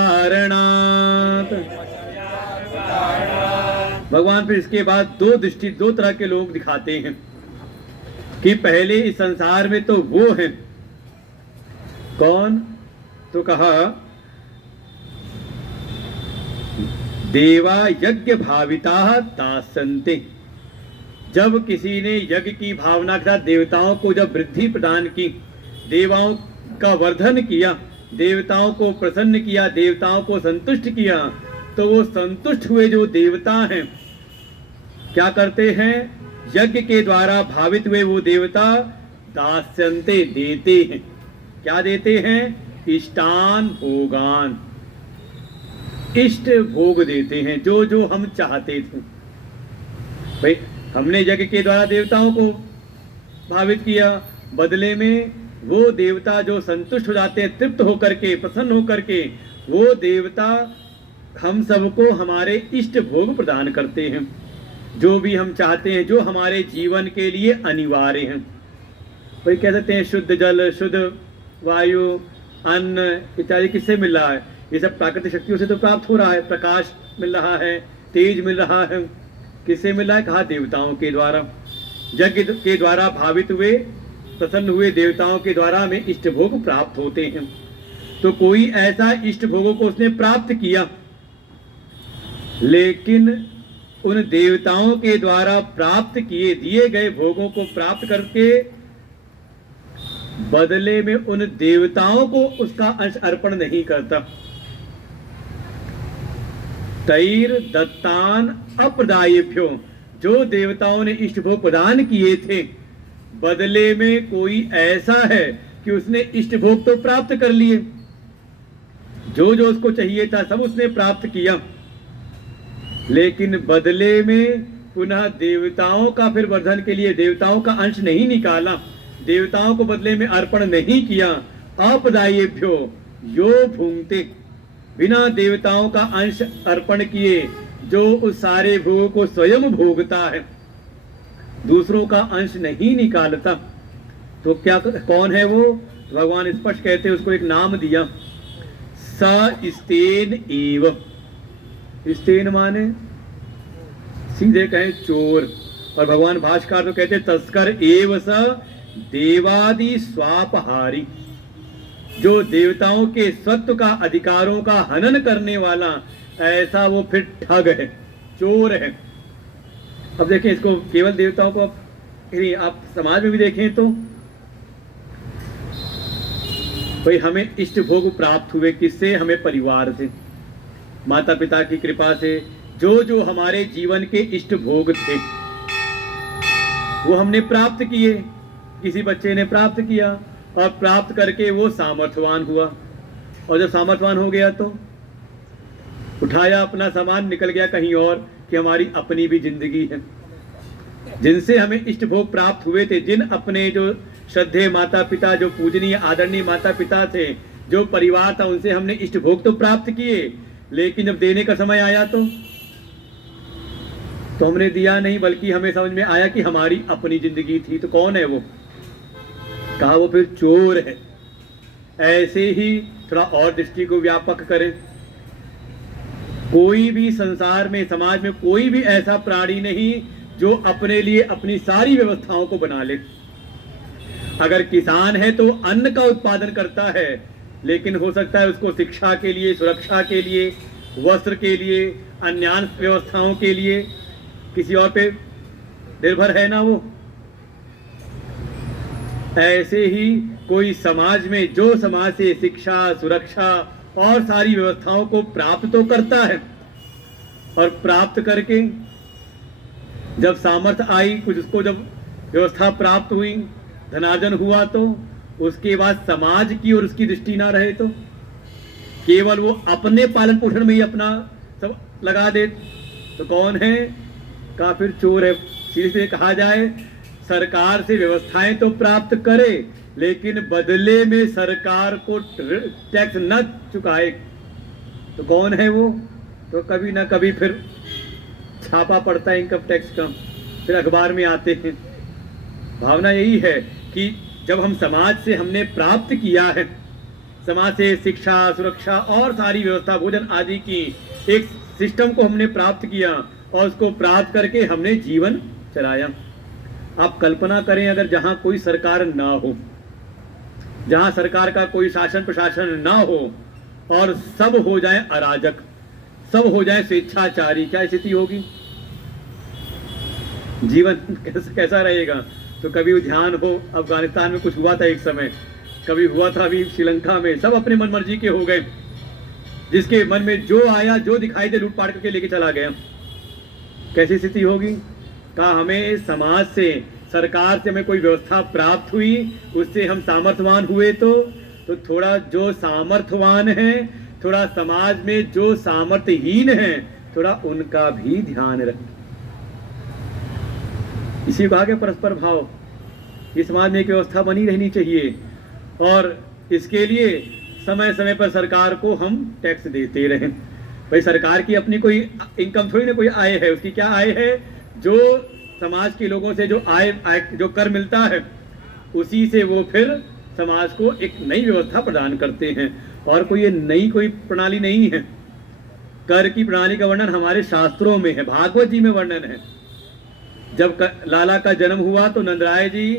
भगवान फिर इसके बाद दो तरह के लोग दिखाते हैं कि पहले इस संसार में तो वो हैं, कौन? तो कहा देवा यज्ञ भाविता दास्यन्ते। जब किसी ने यज्ञ की भावना के साथ देवताओं को जब वृद्धि प्रदान की, देवाओं का वर्धन किया, देवताओं को प्रसन्न किया, देवताओं को संतुष्ट किया, तो वो संतुष्ट हुए जो देवता हैं क्या करते हैं? यज्ञ के द्वारा भावित हुए वो देवता दास्यन्ते देते हैं। क्या देते हैं? इष्टान भोगान, इष्ट भोग देते हैं, जो जो हम चाहते थे। भाई हमने यज्ञ के द्वारा देवताओं को भावित किया, बदले में वो देवता जो संतुष्ट हो जाते हैं, तृप्त होकर के, प्रसन्न होकर के, वो देवता हम सबको हमारे इष्ट भोग प्रदान करते हैं, जो भी हम चाहते हैं, जो हमारे जीवन के लिए अनिवार्य हैं। वही कह सकते हैं शुद्ध जल, शुद्ध वायु, अन्न इत्यादि किससे मिल रहा है? ये सब प्राकृतिक शक्तियों से तो प्राप्त हो रहा है। प्रकाश मिल रहा है, तेज मिल रहा है, किससे मिल रहा है? कहा देवताओं के द्वारा। यज्ञ के द्वारा भावित हुए, प्रसन्न हुए देवताओं के द्वारा हमें इष्ट भोग प्राप्त होते हैं। तो कोई ऐसा इष्ट भोगों को उसने प्राप्त किया, लेकिन उन देवताओं के द्वारा प्राप्त किए दिए गए भोगों को प्राप्त करके बदले में उन देवताओं को उसका अंश अर्पण नहीं करता। तैर दत्तान अप्रदायेभ्यो, जो देवताओं ने इष्ट भोग प्रदान किए थे, बदले में कोई ऐसा है कि उसने इष्ट भोग तो प्राप्त कर लिए, जो जो उसको चाहिए था सब उसने प्राप्त किया, लेकिन बदले में पुनः देवताओं का फिर वर्धन के लिए देवताओं का अंश नहीं निकाला, देवताओं को बदले में अर्पण नहीं किया। अप्रदायेभ्यो यो भुङ्क्ते, बिना देवताओं का अंश अर्पण किए जो उस सारे भोगों को स्वयं भोगता है, दूसरों का अंश नहीं निकालता, तो क्या कौन है वो? भगवान स्पष्ट कहते हैं, उसको एक नाम दिया, स स्तेन एव। स्तेन माने सीधे कहें चोर, और भगवान भाष्यकार तो कहते तस्कर एव स देवादि स्वापहारी, जो देवताओं के स्वत्व का, अधिकारों का हनन करने वाला, ऐसा वो फिर ठग है, चोर है। अब देखें इसको, केवल देवताओं को आप समाज में भी देखें तो भाई हमें इष्ट भोग प्राप्त हुए किससे? हमें परिवार से, माता पिता की कृपा से, जो जो हमारे जीवन के इष्ट भोग थे वो हमने प्राप्त किए। किसी बच्चे ने प्राप्त किया और प्राप्त करके वो सामर्थ्यवान हुआ, और जब सामर्थ्यवान हो गया तो उठाया अपना सामान, निकल गया कहीं और, कि हमारी अपनी भी जिंदगी है। जिनसे हमें इष्ट भोग प्राप्त हुए थे, जिन अपने जो श्रद्धेय माता पिता, जो पूजनीय आदरणीय माता पिता थे, जो परिवार था, उनसे हमने इष्ट भोग तो प्राप्त किए, लेकिन जब देने का समय आया तो हमने दिया नहीं, बल्कि हमें समझ में आया कि हमारी अपनी जिंदगी थी। तो कौन है वो? कहा वो फिर चोर है। ऐसे ही थोड़ा और दृष्टि को व्यापक करें, कोई भी संसार में, समाज में कोई भी ऐसा प्राणी नहीं जो अपने लिए अपनी सारी व्यवस्थाओं को बना ले। अगर किसान है तो अन्न का उत्पादन करता है, लेकिन हो सकता है उसको शिक्षा के लिए, सुरक्षा के लिए, वस्त्र के लिए, अन्य व्यवस्थाओं के लिए किसी और पे निर्भर है ना वो। ऐसे ही कोई समाज में जो समाज से शिक्षा, सुरक्षा और सारी व्यवस्थाओं को प्राप्त तो करता है, और प्राप्त करके जब सामर्थ्य आई, कुछ उसको जब व्यवस्था प्राप्त हुई, धनार्जन हुआ, तो उसके बाद समाज की और उसकी दृष्टि ना रहे तो केवल वो अपने पालन पोषण में ही अपना सब लगा दे तो कौन है? का फिर चोर है। सीधे कहा जाए, सरकार से व्यवस्थाएं तो प्राप्त करे लेकिन बदले में सरकार को टैक्स न चुकाए तो कौन है वो? तो कभी ना कभी फिर छापा पड़ता है इनकम टैक्स का, फिर अखबार में आते हैं। भावना यही है कि जब हम समाज से हमने प्राप्त किया है, समाज से शिक्षा, सुरक्षा और सारी व्यवस्था, भोजन आदि की एक सिस्टम को हमने प्राप्त किया और उसको प्राप्त करके हमने जीवन चलाया। आप कल्पना करें, अगर जहां कोई सरकार ना हो, जहां सरकार का कोई शासन प्रशासन ना हो और सब हो जाए अराजक, सब हो जाए स्वेच्छाचारी, क्या स्थिति होगी? जीवन कैसा रहेगा? तो कभी ध्यान हो, अफगानिस्तान में कुछ हुआ था एक समय, कभी हुआ था अभी श्रीलंका में, सब अपने मन मर्जी के हो गए, जिसके मन में जो आया, जो दिखाई दे, लूटपाट करके लेके चला गया। कैसी स्थिति होगी? का हमें समाज से, सरकार से हमें कोई व्यवस्था प्राप्त हुई, उससे हम सामर्थ्यवान हुए तो थोड़ा जो सामर्थ्यवान है, थोड़ा समाज में जो सामर्थ्यहीन है, थोड़ा उनका भी ध्यान रखें। इसी को आगे परस्पर भाव, इस समाज में एक व्यवस्था बनी रहनी चाहिए और इसके लिए समय समय पर सरकार को हम टैक्स देते रहें। भाई सरकार की अपनी कोई इनकम थोड़ी ना कोई आय है, उसकी क्या आय है? जो समाज के लोगों से जो आय जो कर मिलता है, उसी से वो फिर समाज को एक नई व्यवस्था प्रदान करते हैं। और कोई ये नई कोई प्रणाली नहीं है। कर की प्रणाली का वर्णन हमारे शास्त्रों में है, भागवत जी में वर्णन है। जब लाला का जन्म हुआ तो नंदराय जी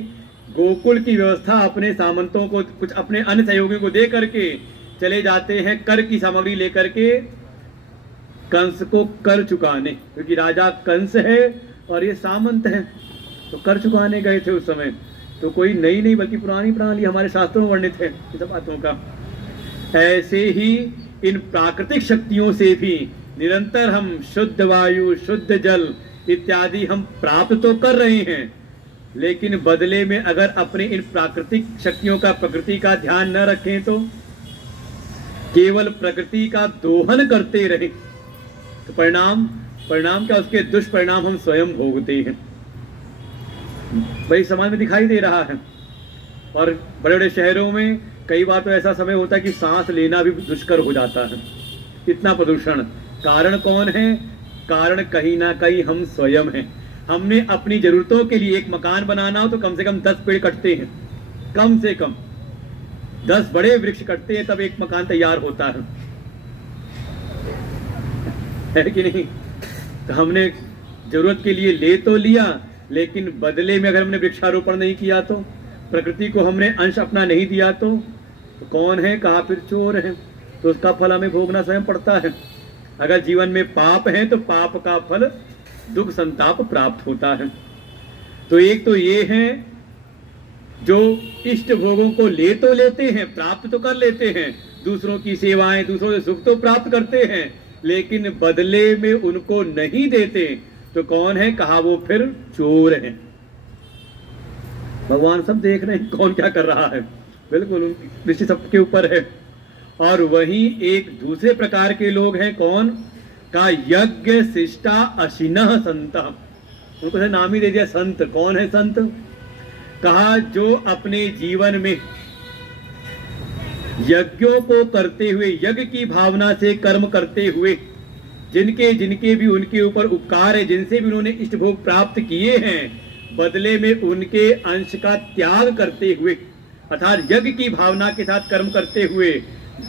गोकुल की व्यवस्था अपने सामंतों को, कुछ अपने अन्य सहयोगियों को दे करके चले जाते हैं कर की सामग्री लेकर के कंस को कर चुकाने, क्योंकि राजा कंस है और ये सामंत है, तो कर चुकाने गए थे उस समय। तो कोई नई नहीं बल्कि पुरानी प्रणाली हमारे शास्त्रों में वर्णित है इन सब बातों का। ऐसे ही इन प्राकृतिक शक्तियों से भी निरंतर हम शुद्ध वायु, शुद्ध जल इत्यादि हम प्राप्त तो कर रहे हैं, लेकिन बदले में अगर अपने इन प्राकृतिक शक्तियों का, प्रकृति का ध्यान न रखें तो केवल प्रकृति का दोहन करते रहे तो परिणाम क्या? उसके दुष्परिणाम हम स्वयं भोगते हैं। वही समाज में दिखाई दे रहा है। और बड़े बड़े शहरों में कई बार तो ऐसा समय होता है कि सांस लेना भी दुष्कर हो जाता है, इतना प्रदूषण। कारण कौन है? कारण कहीं ना कहीं हम स्वयं हैं। हमने अपनी जरूरतों के लिए एक मकान बनाना हो तो कम से कम 10 पेड़ कटते हैं, कम से कम 10 बड़े वृक्ष कटते हैं, तब एक मकान तैयार होता है कि नहीं? तो हमने जरूरत के लिए ले तो लिया, लेकिन बदले में अगर हमने वृक्षारोपण नहीं किया तो, प्रकृति को हमने अंश अपना नहीं दिया तो कौन है? कहा फिर चोर है। तो उसका फल हमें भोगना स्वयं पड़ता है। अगर जीवन में पाप है तो पाप का फल दुख संताप प्राप्त होता है। तो एक तो ये है जो इष्ट भोगों को ले तो लेते हैं, प्राप्त तो कर लेते हैं, दूसरों की सेवाएं, दूसरों से सुख तो प्राप्त करते हैं, लेकिन बदले में उनको नहीं देते तो कौन है? कहा वो फिर चोर है। भगवान सब देख रहे हैं कौन क्या कर रहा है, बिल्कुल दृष्टि सबके ऊपर है। और वहीं एक दूसरे प्रकार के लोग हैं, कौन? का यज्ञ शिष्टा अशिनः संत, उनको से नाम ही दे दिया संत। कौन है संत? कहा जो अपने जीवन में यज्ञों को करते हुए, यज्ञ की भावना से कर्म करते हुए, जिनके भी उनके ऊपर उपकार है, जिनसे भी उन्होंने इष्ट भोग प्राप्त किए हैं, बदले में उनके अंश का त्याग करते हुए, अर्थात यज्ञ की भावना के साथ कर्म करते हुए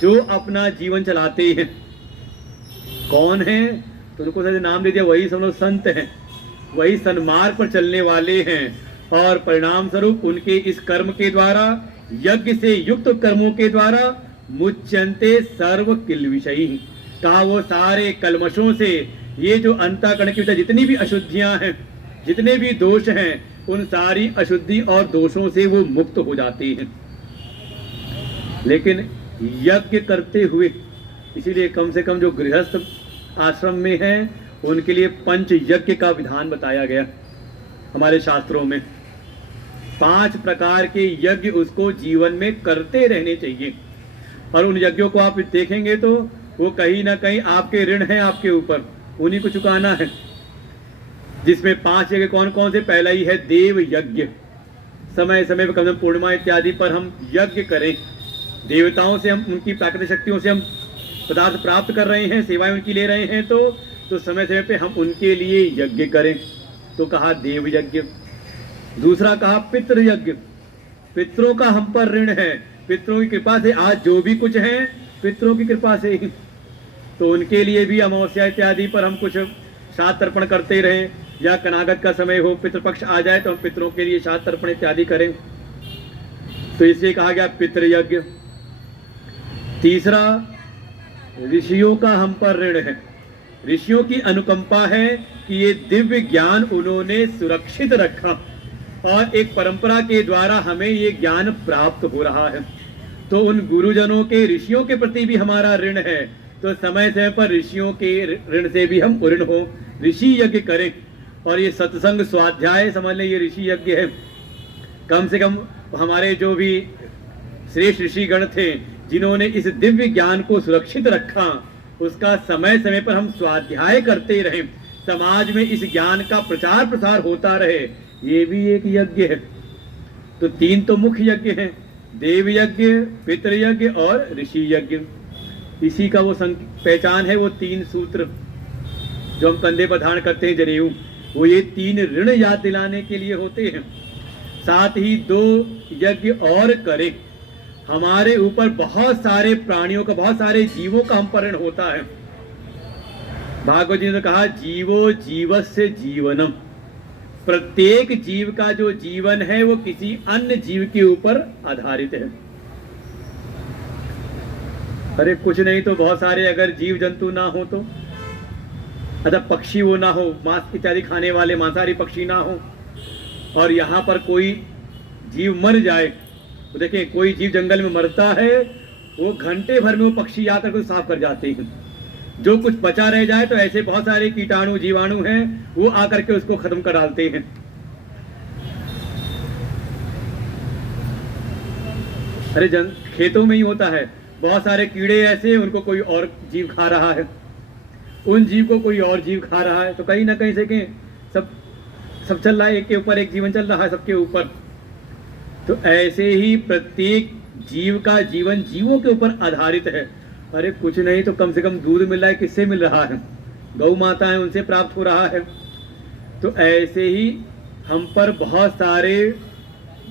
जो अपना जीवन चलाते हैं, कौन है? तो उनको नाम दे दिया, वही सब लोग संत हैं, वही सन्मार्ग पर चलने वाले हैं। और परिणाम स्वरूप उनके इस कर्म के द्वारा, यज्ञ से युक्त कर्मों के द्वारा मुच्यन्ते सर्व किल्बिषैः, कहा वो सारे कलमशों से, ये जो अंतःकरण की जितनी भी अशुद्धियां हैं, जितने भी दोष हैं, उन सारी अशुद्धि और दोषों से वो मुक्त हो जाते हैं। लेकिन यज्ञ करते हुए, इसीलिए कम से कम जो गृहस्थ आश्रम में हैं उनके लिए पंच यज्ञ का विधान बताया गया हमारे शास्त्रों में। 5 प्रकार के यज्ञ उसको जीवन में करते रहने चाहिए। और उन यज्ञों को आप देखेंगे तो वो कहीं ना कहीं आपके ऋण हैं आपके ऊपर, उन्हीं को चुकाना है। जिसमें 5 यज्ञ कौन कौन से? पहला ही है देव यज्ञ। समय समय पर कम पूर्णिमा इत्यादि पर हम यज्ञ करें। देवताओं से हम, उनकी प्राकृतिक शक्तियों से हम पदार्थ प्राप्त कर रहे हैं, सेवाएं उनकी ले रहे हैं, तो समय समय पे हम उनके लिए यज्ञ करें। तो कहा देव यज्ञ। दूसरा कहा पितृ यज्ञ। पितरों का हम पर ऋण है, पितरों की कृपा से आज जो भी कुछ है पितरों की कृपा से ही, तो उनके लिए भी अमावस्या इत्यादि पर हम कुछ श्राद्ध तर्पण करते रहें, या कनागत का समय हो, पितृपक्ष आ जाए तो हम पितरों के लिए श्राद्ध तर्पण इत्यादि करें। तो इसलिए कहा गया पितृ यज्ञ। तीसरा, ऋषियों का हम पर ऋण है। ऋषियों की अनुकंपा है कि ये दिव्य ज्ञान उन्होंने सुरक्षित रखा और एक परंपरा के द्वारा हमें ये ज्ञान प्राप्त हो रहा है। तो उन गुरुजनों के, ऋषियों के प्रति भी हमारा ऋण है। तो समय समय पर ऋषियों के ऋण से भी हम ऋण हो, ऋषि यज्ञ करें। और ये सत्संग स्वाध्याय समझ लें, ये ऋषि यज्ञ है। कम से कम हमारे जो भी श्रेष्ठ ऋषिगण थे जिन्होंने इस दिव्य ज्ञान को सुरक्षित रखा, उसका समय समय पर हम स्वाध्याय करते रहें, समाज में इस ज्ञान का प्रचार प्रसार होता रहे, ये भी एक यज्ञ है। तो 3 तो मुख्य यज्ञ हैं, देव यज्ञ, पितृयज्ञ और ऋषि यज्ञ। इसी का वो पहचान है, वो 3 सूत्र जो हम कंधे पर धारण करते हैं, जनेऊ, वो ये 3 ऋण याद दिलाने के लिए होते हैं। साथ ही 2 यज्ञ और करें। हमारे ऊपर बहुत सारे प्राणियों का, बहुत सारे जीवों का हम पर ऋण होता है। भागवत जी ने कहा, जीवो जीवस्य जीवनम। प्रत्येक जीव का जो जीवन है वो किसी अन्य जीव के ऊपर आधारित है। अरे कुछ नहीं तो बहुत सारे अगर जीव जंतु ना हो तो, अच्छा पक्षी वो ना हो, मांस इत्यादि खाने वाले मांसाहारी पक्षी ना हो, और यहाँ पर कोई जीव मर जाए तो देखें, कोई जीव जंगल में मरता है, वो घंटे भर में वो पक्षी आकर के साफ कर जाते हैं। जो कुछ बचा रह जाए तो ऐसे बहुत सारे कीटाणु जीवाणु हैं, वो आकर के उसको खत्म कर डालते हैं। अरे खेतों में ही होता है, बहुत सारे कीड़े ऐसे, उनको कोई और जीव खा रहा है, उन जीव को कोई और जीव खा रहा है, तो कहीं ना कहीं से सब चल रहा है, एक के ऊपर एक जीवन चल रहा है सबके ऊपर। तो ऐसे ही प्रत्येक जीव का जीवन जीवों के ऊपर आधारित है। अरे कुछ नहीं तो कम से कम दूध मिल रहा है, किससे मिल रहा है? गौ माता है, उनसे प्राप्त हो रहा है। तो ऐसे ही हम पर बहुत सारे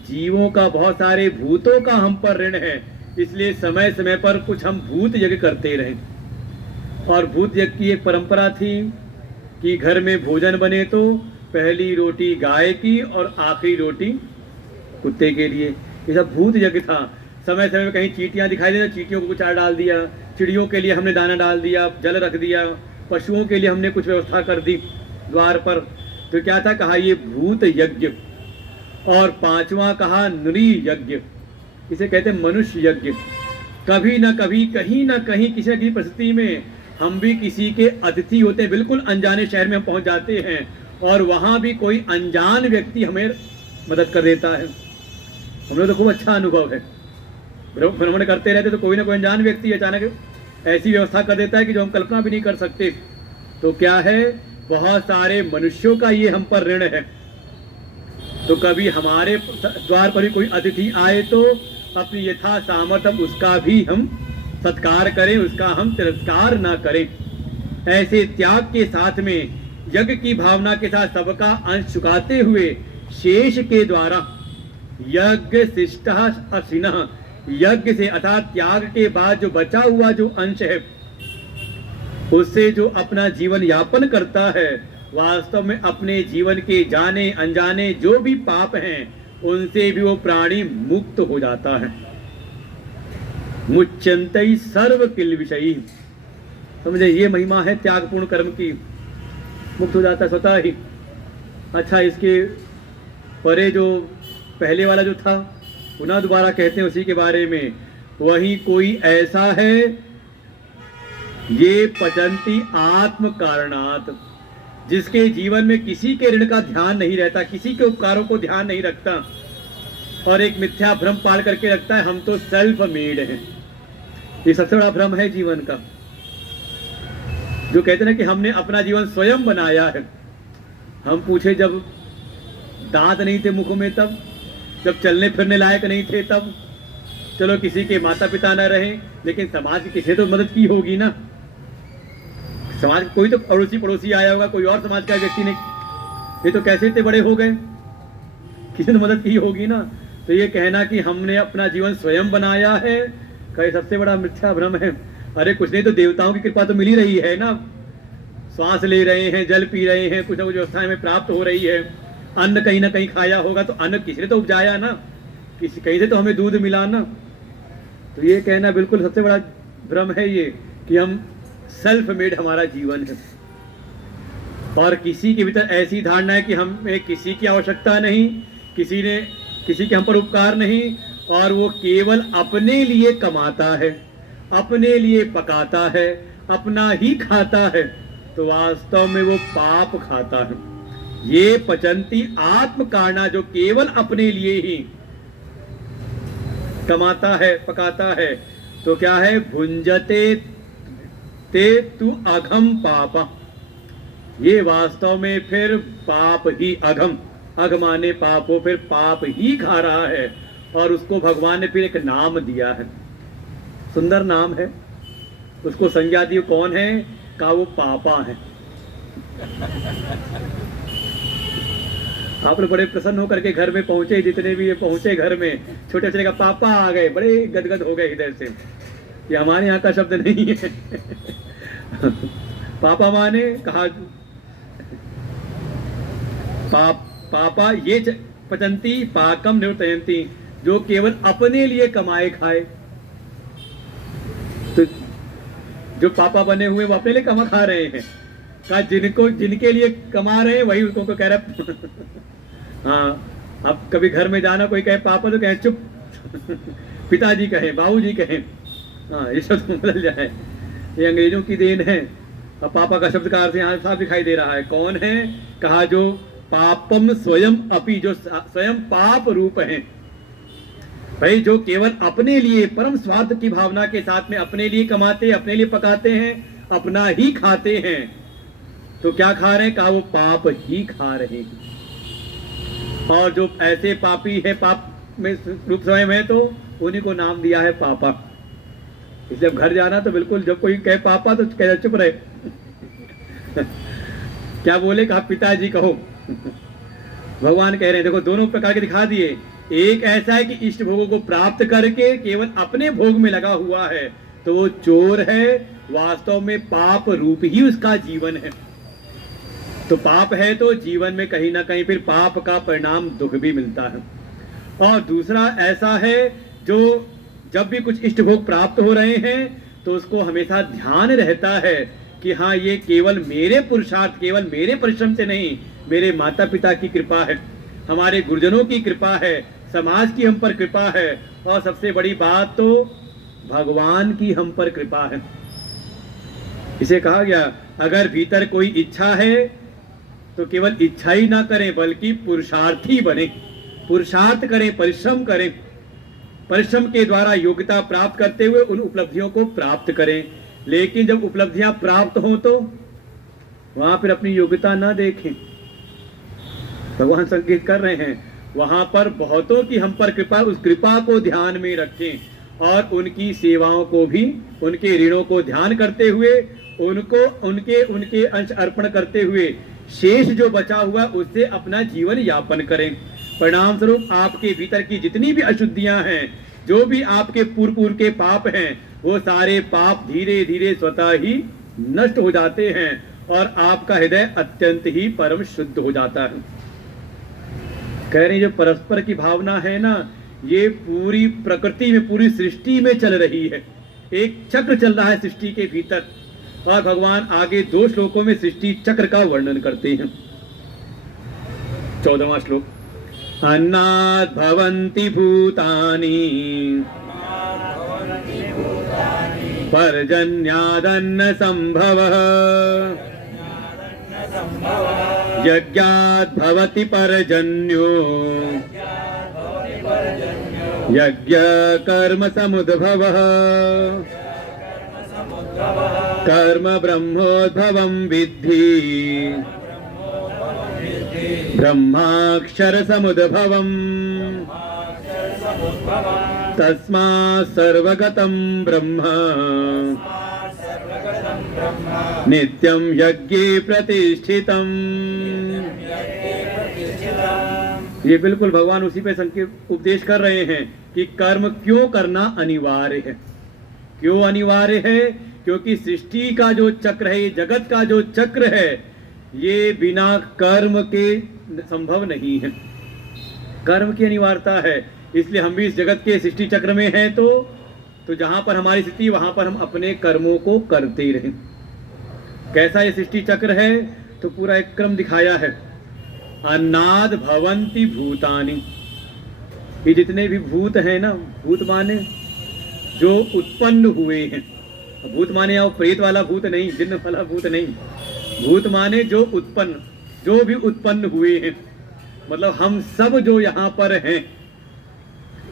जीवों का, बहुत सारे भूतों का हम पर ऋण है। इसलिए समय समय पर कुछ हम भूत यज्ञ करते रहें। और भूत यज्ञ की एक परंपरा थी कि घर में भोजन बने तो पहली रोटी गाय की और आखिरी रोटी कुत्ते के लिए। ये सब भूत यज्ञ था। समय समय में कहीं चींटियां दिखाई देना, चींटियों को कुछ चार डाल दिया, चिड़ियों के लिए हमने दाना डाल दिया, जल रख दिया, पशुओं के लिए हमने कुछ व्यवस्था कर दी द्वार पर। तो क्या था, कहा ये भूत यज्ञ। और 5वां कहा नृ यज्ञ, इसे कहते हैं मनुष्य यज्ञ। कभी ना कभी, कहीं ना कहीं, किसी न किसी परिस्थिति में हम भी किसी के अतिथि होते हैं। बिल्कुल अनजाने शहर में हम पहुंच जाते हैं और वहां भी कोई अनजान व्यक्ति हमें मदद कर देता है। हम लोग तो खूब अच्छा अनुभव है, भ्रमण करते रहते तो कोई ना कोई अनजान व्यक्ति अचानक ऐसी व्यवस्था कर देता है कि जो हम कल्पना भी नहीं कर सकते। तो क्या है, बहुत सारे मनुष्यों का ये हम पर ऋण है। तो कभी हमारे द्वार पर भी कोई अतिथि आए तो अपनी यथा सामर्थ्य उसका भी हम सत्कार करें, उसका हम तिरस्कार ना करें। ऐसे त्याग के साथ में, यज्ञ की भावना के साथ सबका अंश चुकाते हुए शेष के द्वारा यज्ञ शिष्टः अशिनः, यज्ञ से अर्थात त्याग के बाद जो बचा हुआ जो अंश है उससे जो अपना जीवन यापन करता है, वास्तव में अपने जीवन के जाने अनजाने जो भी पाप हैं उनसे भी वो प्राणी मुक्त हो जाता है। मुच्यंतै सर्व किल विषयी, समझे, ये महिमा है त्यागपूर्ण कर्म की। मुक्त हो जाता है स्वतः ही। अच्छा, इसके पर ये जो पहले वाला जो था, पुनः दोबारा कहते हैं उसी के बारे में, वही कोई ऐसा है, ये पचंती आत्म कारणात, जिसके जीवन में किसी के ऋण का ध्यान नहीं रहता, किसी के उपकारों को ध्यान नहीं रखता और एक मिथ्या भ्रम पाल करके रखता है हम तो सेल्फ मेड हैं। ये सबसे बड़ा भ्रम है जीवन का, जो कहते हैं कि हमने अपना जीवन स्वयं बनाया है। हम पूछे जब दांत नहीं थे मुख में, तब जब चलने फिरने लायक नहीं थे, तब चलो किसी के माता पिता न रहे, लेकिन समाज की किसी ने तो मदद की होगी ना। समाज कोई तो अड़ोसी पड़ोसी आया होगा, कोई और समाज का व्यक्ति ने, ये तो कैसे इतने बड़े हो गए, किसी ने मदद की होगी ना। तो ये कहना कि हमने अपना जीवन स्वयं बनाया है, कहीं सबसे बड़ा मिथ्या भ्रम है। अरे कुछ नहीं तो देवताओं की कृपा तो मिल ही रही है ना, श्वास ले रहे हैं, जल पी रहे हैं, कुछ ना कुछ व्यवस्थाएं में प्राप्त हो रही है, अन्न कहीं ना कहीं खाया होगा, तो अन्न किसी ने तो उपजाया ना, किसी कहीं से तो हमें दूध मिला ना। तो ये कहना बिल्कुल सबसे बड़ा भ्रम है ये, कि हम सेल्फ मेड हमारा जीवन है। और किसी के भीतर ऐसी धारणा है कि हमें किसी की आवश्यकता नहीं, किसी के हम पर उपकार नहीं, और वो केवल अपने लिए कमाता है, अपने लिए पकाता है, अपना ही खाता है, तो वास्तव में वो पाप खाता है। ये पचंती आत्म कारणा, जो केवल अपने लिए ही कमाता है, पकाता है, तो क्या है, भुंजते ते तु अघम पापा, ये वास्तव में फिर पाप ही, अघम, अघ माने पाप हो, फिर पाप ही खा रहा है। और उसको भगवान ने फिर एक नाम दिया है, सुंदर नाम है, उसको संज्ञा दी, कौन है, का वो पापा है। आप लोग बड़े प्रसन्न होकर के घर में पहुंचे, जितने भी ये पहुंचे घर में, छोटे छोटे का पापा आ गए, बड़े गदगद हो गए हृदय से। ये हमारे यहाँ का शब्द नहीं है। पापा माने कहा, पापा ये पचंती पाकम निवर्तयंती, जो केवल अपने लिए कमाए खाए। तो जो पापा बने हुए वो अपने लिए कमा खा रहे हैं, का जिनके लिए कमा रहे हैं वही उनको कह रहे। हाँ, अब कभी घर में जाना, कोई कहे पापा तो कहे चुप, पिताजी कहें, बाबूजी कहें, हाँ ये शब्द बदल जाए, ये अंग्रेजों की देन है। अब पापा का शब्द का अर्थ यहाँ साफ दिखाई दे रहा है, कौन है, कहा जो पापम स्वयं अपि, जो स्वयं पाप रूप हैं। भाई जो केवल अपने लिए परम स्वार्थ की भावना के साथ में अपने लिए कमाते, अपने लिए पकाते हैं, अपना ही खाते हैं, तो क्या खा रहे हैं, कहा वो पाप ही खा रहे हैं। और जो ऐसे पापी है, पाप में रूप स्वयं है, तो उन्हीं को नाम दिया है पापा। इसलिए घर जाना तो बिल्कुल, जब कोई कहे पापा तो कह चुप रहे। क्या बोले, कहा पिताजी कहो। भगवान कह रहे हैं देखो, दोनों प्रकार के दिखा दिए। एक ऐसा है कि इष्ट भोगों को प्राप्त करके केवल अपने भोग में लगा हुआ है, तो वो चोर है, वास्तव में पाप रूप ही उसका जीवन है। तो पाप है तो जीवन में कहीं ना कहीं फिर पाप का परिणाम दुख भी मिलता है। और दूसरा ऐसा है जो जब भी कुछ इष्ट भोग प्राप्त हो रहे हैं तो उसको हमेशा ध्यान रहता है कि हाँ ये केवल मेरे पुरुषार्थ, केवल मेरे परिश्रम से नहीं, मेरे माता पिता की कृपा है, हमारे गुरुजनों की कृपा है, समाज की हम पर कृपा है, और सबसे बड़ी बात तो भगवान की हम पर कृपा है। इसे कहा गया, अगर भीतर कोई इच्छा है तो केवल इच्छा ही ना करें बल्कि पुरुषार्थी बने, पुरुषार्थ करें, परिश्रम करें, परिश्रम के द्वारा योग्यता प्राप्त करते हुए उन उपलब्धियों को प्राप्त करें। लेकिन जब उपलब्धियां प्राप्त हो तो वहां पर अपनी योग्यता ना देखें। भगवान संकेत कर रहे हैं, वहां पर बहुतों की हम पर कृपा, उस कृपा को ध्यान में रखें और उनकी सेवाओं को भी, उनके ऋणों को ध्यान करते हुए, उनको उनके अंश अर्पण करते हुए शेष जो बचा हुआ उससे अपना जीवन यापन करें। परिणाम स्वरूप आपके भीतर की जितनी भी अशुद्धियां हैं, जो भी आपके पूर्व के पाप हैं, वो सारे पाप धीरे धीरे स्वतः ही नष्ट हो जाते हैं और आपका हृदय अत्यंत ही परम शुद्ध हो जाता है। कह रहे हैं जो परस्पर की भावना है ना, ये पूरी प्रकृति में, पूरी सृष्टि में चल रही है। एक चक्र चल रहा है सृष्टि के भीतर, और भगवान आगे 2 श्लोकों में सृष्टि चक्र का वर्णन करते हैं। 14वां श्लोक, अन्नात् भवन्ति भूतानि पर्जन्यादन्न संभवः यज्ञात् भवति पर्जन्यो यज्ञ कर्म समुद्भवः कर्म ब्रह्मोद्भवं विद्धि ब्रह्माक्षर समुद्भवम् तस्मात् सर्वगतं ब्रह्म नित्यं यज्ञे प्रतिष्ठितम्। ये बिल्कुल भगवान उसी पे संकेत उपदेश कर रहे हैं कि कर्म क्यों करना अनिवार्य है। क्यों अनिवार्य है? क्योंकि सृष्टि का जो चक्र है, ये जगत का जो चक्र है, ये बिना कर्म के संभव नहीं है। कर्म की अनिवार्यता है, इसलिए हम भी इस जगत के सृष्टि चक्र में हैं। तो जहां पर हमारी स्थिति, वहां पर हम अपने कर्मों को करते ही रहें। कैसा ये सृष्टि चक्र है? तो पूरा एक क्रम दिखाया है। अन्नाद भवंती भूतानि, ये जितने भी भूत हैं ना, भूत माने जो उत्पन्न हुए हैं। भूत माने आओ प्रेत वाला भूत नहीं, जिन्न वाला भूत नहीं। भूत माने जो उत्पन्न, जो भी उत्पन्न हुए हैं। मतलब हम सब जो यहाँ पर हैं,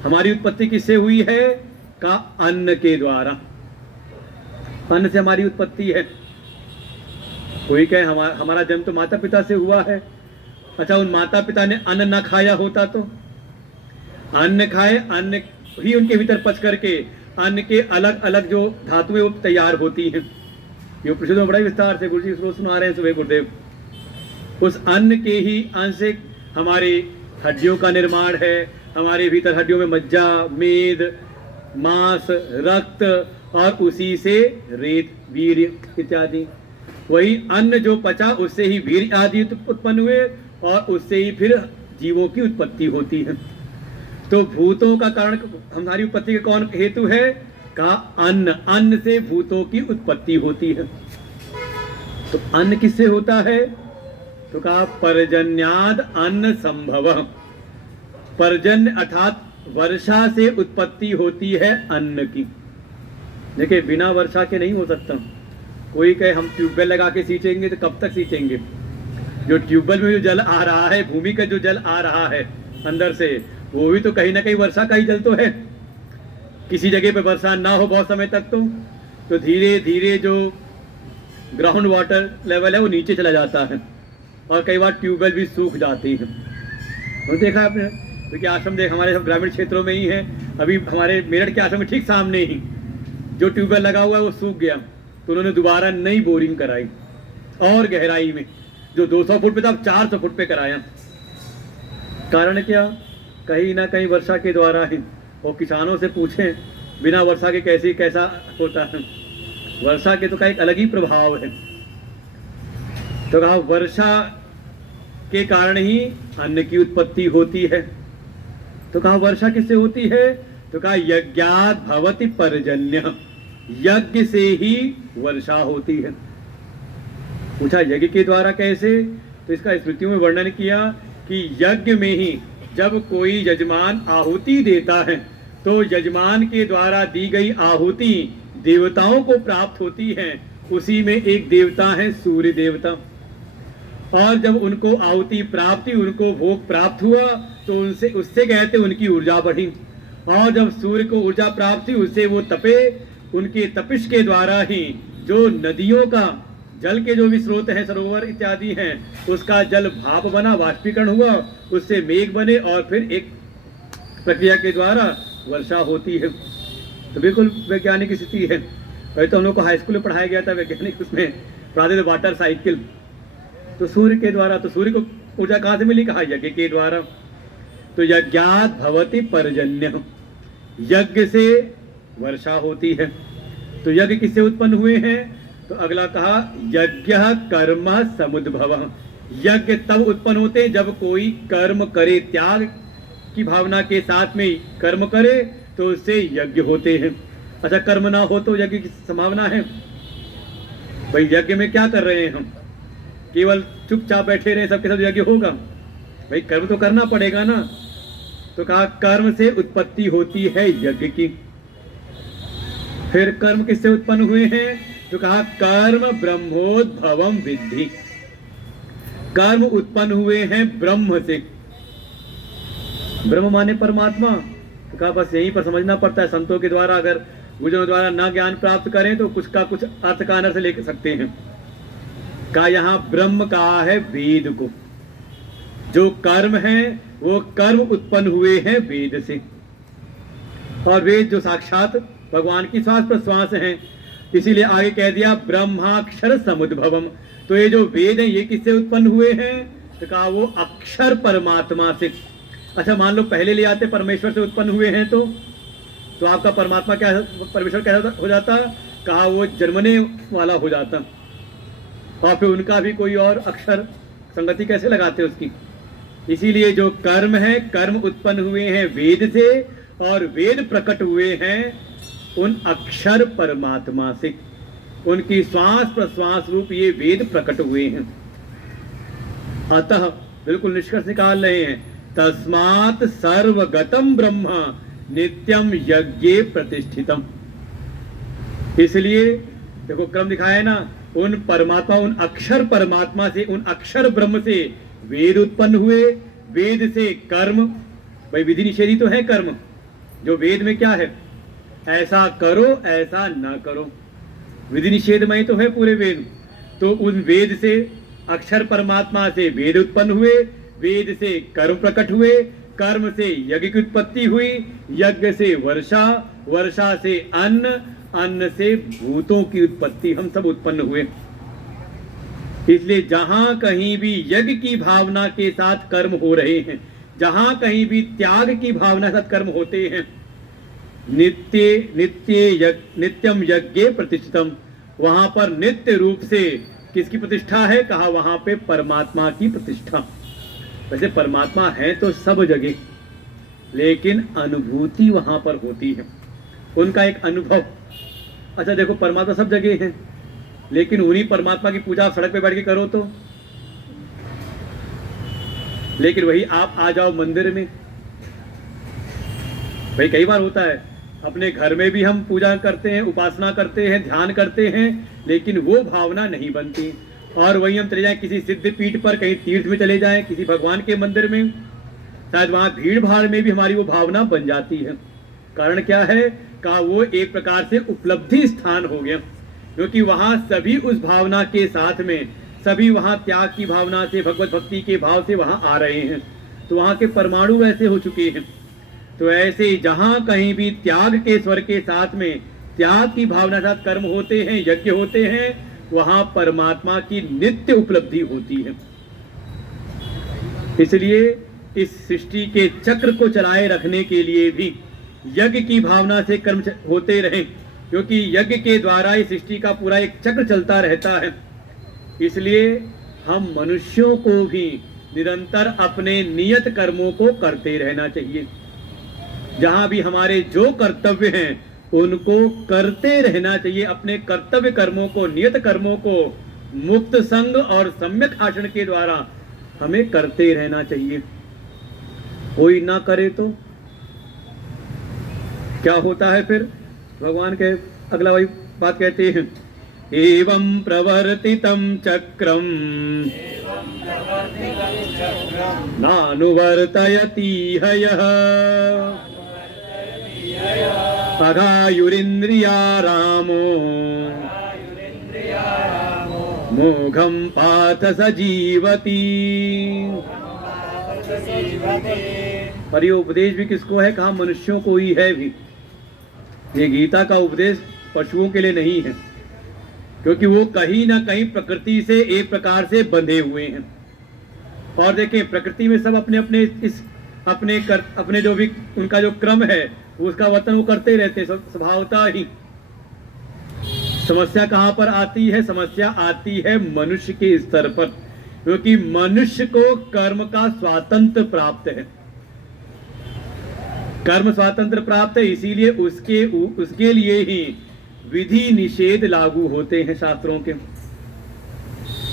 हमारी उत्पत्ति किससे हुई है? का अन्न के द्वारा। अन्न से हमारी उत्पत्ति है। कोई कहे हमारा जन्म तो माता पिता से हुआ है। अच्छा, उन माता पिता ने अन्न ना खाया होता तो? अन्न खाए, अन्न ही उनके भीतर पच करके अन्न के अलग अलग जो धातुएं वो तैयार होती हैं। ये उपनिषदों में बड़ा विस्तार से गुरु जी रोज सुना रहे हैं सुबह गुरुदेव। उस अन्न के ही अंश से हमारे हड्डियों का निर्माण है। हमारे भीतर हड्डियों में मज्जा, मेद, मांस, रक्त और उसी से रेत, वीर्य इत्यादि। वही अन्न जो पचा उससे ही वीर्य आदि उत्पन्न हुए और उससे ही फिर जीवों की उत्पत्ति होती है। तो भूतों का कारण, हमारी उत्पत्ति का कौन हेतु है? का अन्न। अन्न से भूतों की उत्पत्ति होती है। तो अन्न किससे होता है? तो कहा पर्जन्याद अन्न संभव। पर्जन्य अर्थात वर्षा से उत्पत्ति होती है अन्न की। देखिए, बिना वर्षा के नहीं हो सकता। कोई कहे हम ट्यूबवेल लगा के सींचेंगे, तो कब तक सींचेंगे? जो ट्यूबवेल में जो जल आ रहा है, भूमि का जो जल आ रहा है अंदर से, वो भी तो कहीं ना कहीं वर्षा का ही जल तो है। किसी जगह पे वर्षा ना हो बहुत समय तक तो धीरे धीरे जो ग्राउंड वाटर लेवल है वो नीचे चला जाता है और कई बार ट्यूबवेल भी सूख जाती है। तो देखा आपने, क्योंकि आश्रम देख हमारे सब ग्रामीण क्षेत्रों में ही है। अभी हमारे मेरठ के आश्रम में ठीक सामने ही जो ट्यूबवेल लगा हुआ है वो सूख गया, तो उन्होंने दोबारा नई बोरिंग कराई और गहराई में, जो 200 फुट पे था अब 400 फुट पे कराया। कारण क्या? कहीं ना कहीं वर्षा के द्वारा ही। और किसानों से पूछें बिना वर्षा के कैसा होता है। वर्षा के तो का एक अलग ही प्रभाव है। तो कहा वर्षा के कारण ही अन्न की उत्पत्ति होती है। तो कहा वर्षा किससे होती है? तो कहा यज्ञात् भवति पर्जन्य, यज्ञ से ही वर्षा होती है। पूछा यज्ञ के द्वारा कैसे? तो इसका स्मृतियों में वर्णन किया कि यज्ञ में ही जब कोई यजमान आहुति देता है तो यजमान के द्वारा दी गई आहुति देवताओं को प्राप्त होती है। उसी में एक देवता है सूर्य देवता, और जब उनको आहुति प्राप्ति, उनको भोग प्राप्त हुआ तो उनसे उससे कहते उनकी ऊर्जा बढ़ी। और जब सूर्य को ऊर्जा प्राप्त हुई उससे वो तपे, उनके तपिश के द्वारा ही जो नदियों का जल के जो भी स्रोत हैं, सरोवर इत्यादि हैं, उसका जल भाप बना, वाष्पीकरण हुआ, उससे मेघ बने और फिर एक प्रक्रिया के द्वारा वर्षा होती है। तो बिल्कुल वैज्ञानिक स्थिति है। वही तो हम लोग को हाई स्कूल में पढ़ाया गया था वैज्ञानिक, उसमें पढ़ाते थे वाटर साइकिल। तो सूर्य के द्वारा, तो सूर्य को ऊर्जा कहाँ से मिली? कहा यज्ञ के द्वारा। तो यज्ञात् भवति पर्जन्य, यज्ञ से वर्षा होती है। तो यज्ञ किससे उत्पन्न हुए हैं? तो अगला कहा यज्ञ कर्म समुद्भव। यज्ञ तब उत्पन्न होते हैं जब कोई कर्म करे, त्याग की भावना के साथ में कर्म करे तो उससे यज्ञ होते हैं। अच्छा, कर्म ना हो तो यज्ञ की संभावना है? भाई यज्ञ में क्या कर रहे हैं हम? केवल चुपचाप बैठे रहे सबके सब यज्ञ होगा? भाई कर्म तो करना पड़ेगा ना। तो कहा कर्म से उत्पत्ति होती है यज्ञ की। फिर कर्म किससे उत्पन्न हुए हैं? तो कहा कर्म ब्रह्मोद्भवम विद्धि। कर्म उत्पन्न हुए हैं ब्रह्म से। ब्रह्म माने परमात्मा। तो कहा बस यहीं पर समझना पड़ता है संतों के द्वारा, अगर गुरुजनों द्वारा न ज्ञान प्राप्त करें तो कुछ का कुछ अर्थ का अनर्थ ले सकते हैं। कहा यहाँ ब्रह्म कहा है वेद को। जो कर्म है वो कर्म उत्पन्न हुए हैं वेद से, और वेद जो साक्षात भगवान की श्वास प्रश्वास हैं। इसीलिए आगे कह दिया ब्रह्माक्षर समुद्भवम। तो ये जो वेद है ये किससे उत्पन्न हुए हैं? तो कहा वो अक्षर परमात्मा से। अच्छा मान लो पहले ले आते परमेश्वर से उत्पन्न हुए हैं तो आपका परमात्मा क्या, परमेश्वर कैसा हो जाता? कहा वो जन्मने वाला हो जाता, और फिर उनका भी कोई और अक्षर संगति कैसे लगाते उसकी। इसीलिए जो कर्म है, कर्म उत्पन्न हुए हैं वेद से, और वेद प्रकट हुए हैं उन अक्षर परमात्मा से। उनकी श्वास प्रश्वास रूप ये वेद प्रकट हुए हैं। अतः बिल्कुल निष्कर्ष निकाल रहे हैं, तस्मात् सर्वगतम ब्रह्म नित्यम यज्ञे प्रतिष्ठितम। इसलिए देखो क्रम दिखाया है ना, उन परमात्मा, उन अक्षर परमात्मा से, उन अक्षर ब्रह्म से वेद उत्पन्न हुए, वेद से कर्म। भाई विधि निषेधी तो है कर्म, जो वेद में क्या है, ऐसा करो ऐसा ना करो, विधि निषेधमय तो है पूरे वेद। तो उन वेद से, अक्षर परमात्मा से वेद उत्पन्न हुए, वेद से कर्म प्रकट हुए, कर्म से यज्ञ की उत्पत्ति हुई, यज्ञ से वर्षा, वर्षा से अन्न, अन्न से भूतों की उत्पत्ति, हम सब उत्पन्न हुए। इसलिए जहां कहीं भी यज्ञ की भावना के साथ कर्म हो रहे हैं, जहां कहीं भी त्याग की भावना के साथ कर्म होते हैं, नित्यम यज्ञे प्रतिष्ठितम, वहां पर नित्य रूप से किसकी प्रतिष्ठा है? कहा वहां पे परमात्मा की प्रतिष्ठा। वैसे परमात्मा है तो सब जगह, लेकिन अनुभूति वहां पर होती है, उनका एक अनुभव। अच्छा देखो परमात्मा सब जगह है, लेकिन उन्हीं परमात्मा की पूजा सड़क पे बैठ के करो तो, लेकिन वही आप आ जाओ मंदिर में। भाई कई बार होता है अपने घर में भी हम पूजा करते हैं, उपासना करते हैं, ध्यान करते हैं, लेकिन वो भावना नहीं बनती। और वही हम चले जाएं किसी सिद्ध पीठ पर, कहीं तीर्थ में चले जाएं, किसी भगवान के मंदिर में, शायद वहां भीड़ भाड़ में भी हमारी वो भावना बन जाती है। कारण क्या है? का वो एक प्रकार से उपलब्धि स्थान हो गया, क्योंकि वहां सभी उस भावना के साथ में, सभी वहां त्याग की भावना से, भगवत भक्ति के भाव से वहां आ रहे हैं, तो वहां के परमाणु वैसे हो चुके हैं। तो ऐसे जहां कहीं भी त्याग के स्वर के साथ में, त्याग की भावना के साथ कर्म होते हैं, यज्ञ होते हैं, वहां परमात्मा की नित्य उपलब्धि होती है। इसलिए इस सृष्टि के चक्र को चलाए रखने के लिए भी यज्ञ की भावना से कर्म होते रहे, क्योंकि यज्ञ के द्वारा इस सृष्टि का पूरा एक चक्र चलता रहता है। इसलिए हम मनुष्यों को भी निरंतर अपने नियत कर्मों को करते रहना चाहिए। जहां भी हमारे जो कर्तव्य हैं उनको करते रहना चाहिए। अपने कर्तव्य कर्मों को, नियत कर्मों को मुक्त संग और सम्यक आचरण के द्वारा हमें करते रहना चाहिए। कोई ना करे तो क्या होता है फिर? भगवान के अगला वही बात कहते हैं, एवं प्रवर्तितं चक्रम नानुवर्तयति हयः अघायुरिन्द्रिया रामो मोघम पाथ सजीवती। पर ये उपदेश भी किसको है? कहा मनुष्यों को ही है भी। ये गीता का उपदेश पशुओं के लिए नहीं है, क्योंकि वो कहीं ना कहीं प्रकृति से एक प्रकार से बंधे हुए हैं। और देखें प्रकृति में सब अपने अपने इस अपने जो भी उनका जो क्रम है उसका वर्तन वो करते रहते स्वभावता ही। समस्या कहां पर आती है? समस्या आती है मनुष्य के स्तर पर, क्योंकि मनुष्य को कर्म का स्वातंत्र प्राप्त है। कर्म स्वातंत्र प्राप्त है, इसीलिए उसके लिए ही विधि निषेध लागू होते हैं शास्त्रों के।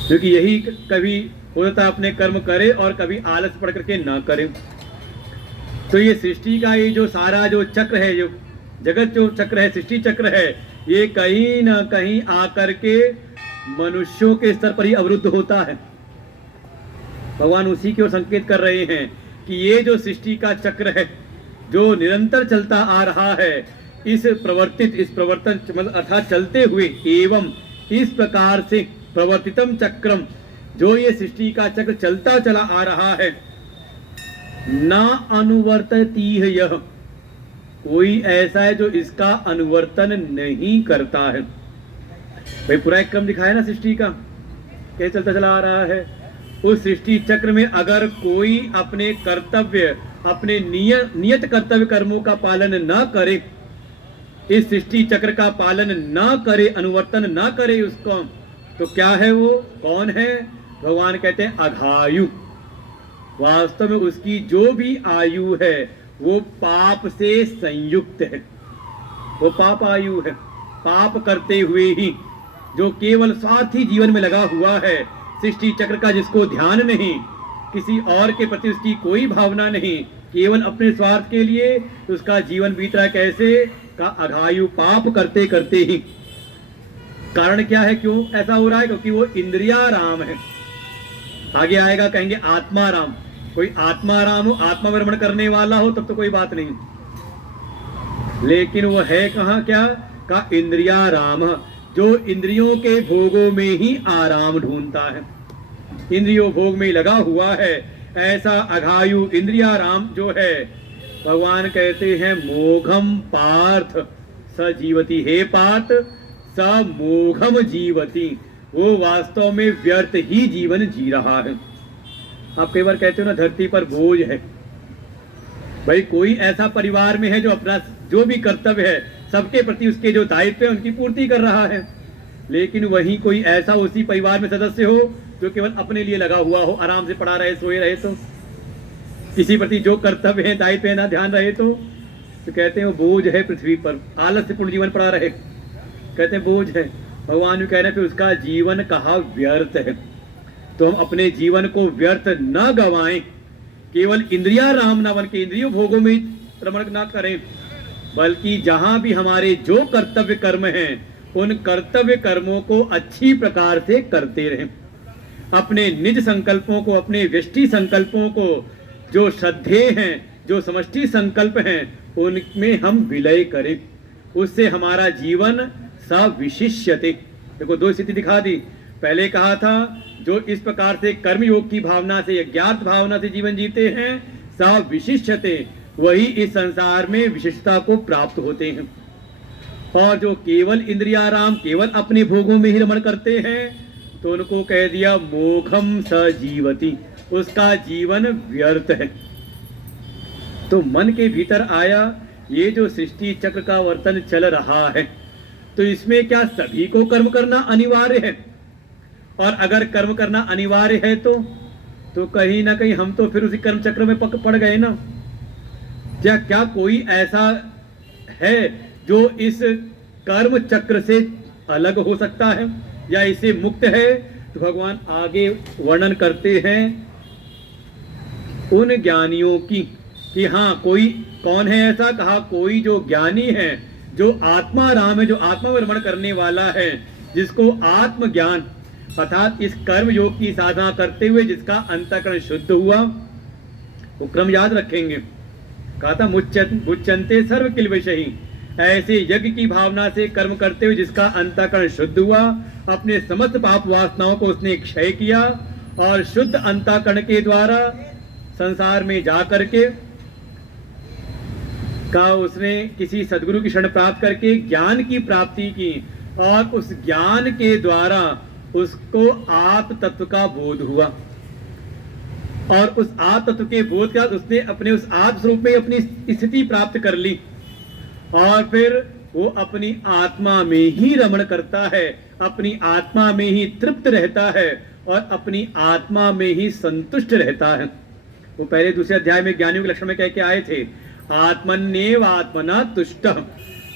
क्योंकि यही कभी हो सकता है अपने कर्म करे और कभी आलस पड़ करके ना करे। तो ये सृष्टि का ये जो सारा जो चक्र है, जो जगत जो चक्र है, सृष्टि चक्र है, ये कहीं ना कहीं आकर के मनुष्यों के स्तर पर ही अवरुद्ध होता है। भगवान उसी की ओर संकेत कर रहे हैं कि ये जो सृष्टि का चक्र है जो निरंतर चलता आ रहा है, इस प्रवर्तन मतलब अर्थात चलते हुए एवं इस प्रकार से प्रवर्तितम चक्रम, जो ये सृष्टि का चक्र चलता चला आ रहा है, ना अनुवर्तती है, यह कोई ऐसा है जो इसका अनुवर्तन नहीं करता है। भाई पूरा एक क्रम दिखाया ना सृष्टि का, कैसे चलता चला आ रहा है। उस सृष्टि चक्र में अगर कोई अपने कर्तव्य, अपने नियत कर्तव्य कर्मों का पालन न करे, इस सृष्टि चक्र का पालन न करे, अनुवर्तन न करे उसको, तो क्या है वो, कौन है? भगवान कहते हैं अघायु। वास्तव में उसकी जो भी आयु है वो पाप से संयुक्त है, वो पाप आयु है। पाप करते हुए ही जो केवल स्वार्थी जीवन में लगा हुआ है, सृष्टि चक्र का जिसको ध्यान नहीं, किसी और के प्रति उसकी कोई भावना नहीं, केवल अपने स्वार्थ के लिए उसका जीवन बीत रहा है। कैसे का? अघायु, पाप करते करते ही। कारण क्या है, क्यों ऐसा हो रहा है? क्योंकि वो इंद्रियाराम है। आगे आएगा, कहेंगे आत्माराम। कोई आत्माराम हो, आत्मावरमण करने वाला हो, तब तो कोई बात नहीं, लेकिन वो है कहाँ, क्या का? इंद्रियाराम, जो इंद्रियों के भोगों में ही आराम ढूंढता है, इंद्रियों भोग में लगा हुआ है। ऐसा अघायु इंद्रियाराम जो है, भगवान कहते हैं मोघम पार्थ स जीवति। हे पार्थ, स मोघम जीवति, वो वास्तव में व्यर्थ ही जीवन जी रहा है। आप कई बार कहते हो ना, धरती पर बोझ है। भाई कोई ऐसा परिवार में है जो अपना जो भी कर्तव्य है, सबके प्रति उसके जो दायित्व है उनकी पूर्ति कर रहा है, लेकिन वहीं कोई ऐसा उसी परिवार में सदस्य हो जो केवल अपने लिए लगा हुआ हो, आराम से पड़ा रहे, सोए रहे, तो किसी प्रति जो कर्तव्य है, दायित्व है, ना ध्यान रहे, तो कहते हैं वो बोझ है पृथ्वी पर, आलस्यपूर्ण जीवन पड़ा रहे, कहते हैं बोझ है। भगवान भी कह रहे हैं फिर उसका जीवन कहाँ व्यर्थ है। तो हम अपने जीवन को व्यर्थ न गवाएं, केवल इंद्रियाराम न बन के इंद्रियों भोगों में रमण न करें, बल्कि जहां भी हमारे जो कर्तव्य कर्म हैं, उन कर्तव्य कर्मों को अच्छी प्रकार से करते रहें। अपने निज संकल्पों को, अपने व्यष्टि संकल्पों को, जो श्रद्धेय हैं, जो समष्टि संकल्प हैं, उनमें हम विलय करें। उससे हमारा जीवन सविशिष्यते। देखो दो स्थिति दिखा दी। पहले कहा था जो इस प्रकार से कर्मयोग की भावना से, अज्ञात भावना से जीवन जीते हैं, सविशिष्यते, वही इस संसार में विशिष्टता को प्राप्त होते हैं। और जो केवल इंद्रियाराम, केवल अपने भोगों में ही रमण करते हैं, तो उनको कह दिया मोघम सजीवति, उसका जीवन व्यर्थ है। तो मन के भीतर आया, ये जो सृष्टि चक्र का वर्तन चल रहा है, तो इसमें क्या सभी को कर्म करना अनिवार्य है? और अगर कर्म करना अनिवार्य है तो कहीं ना कहीं हम तो फिर उसी कर्म चक्र में पड़ गए ना। क्या कोई ऐसा है जो इस कर्म चक्र से अलग हो सकता है या इसे मुक्त है? तो भगवान आगे वर्णन करते हैं उन ज्ञानियों की कि हाँ, कोई कौन है ऐसा? कहा कोई जो ज्ञानी है, जो आत्माराम है, जो आत्मावरमण करने वाला है, जिसको आत्मज्ञान अर्थात इस कर्म योग की साधना करते हुए जिसका अंतःकरण शुद्ध हुआ, वो क्रम याद रखेंगे। कहा था मुच्चन्ते सर्व किल्बिषहि, ऐसे यज्ञ की भावना से कर्म करते हुए जिसका अंतःकरण शुद्ध हुआ, अपने समस्त पाप वासनाओं को उसने क्षय किया और शुद्ध अंतःकरण के द्वारा संसार में जा करके का उसने किसी सदगुरु की शरण प्राप्त करके ज्ञान की प्राप्ति की, और उस ज्ञान के द्वारा उसको आत्म तत्व का बोध हुआ, और उस आत्म तत्व के बोध का उसने अपने उस आत्म स्वरूप में अपनी स्थिति प्राप्त कर ली, और फिर वो अपनी आत्मा में ही रमण करता है, अपनी आत्मा में ही तृप्त रहता है और अपनी आत्मा में ही संतुष्ट रहता है। वो पहले दूसरे अध्याय में ज्ञानियों के लक्षण में कह के आए थे, आत्मन्येव आत्मना तुष्ट,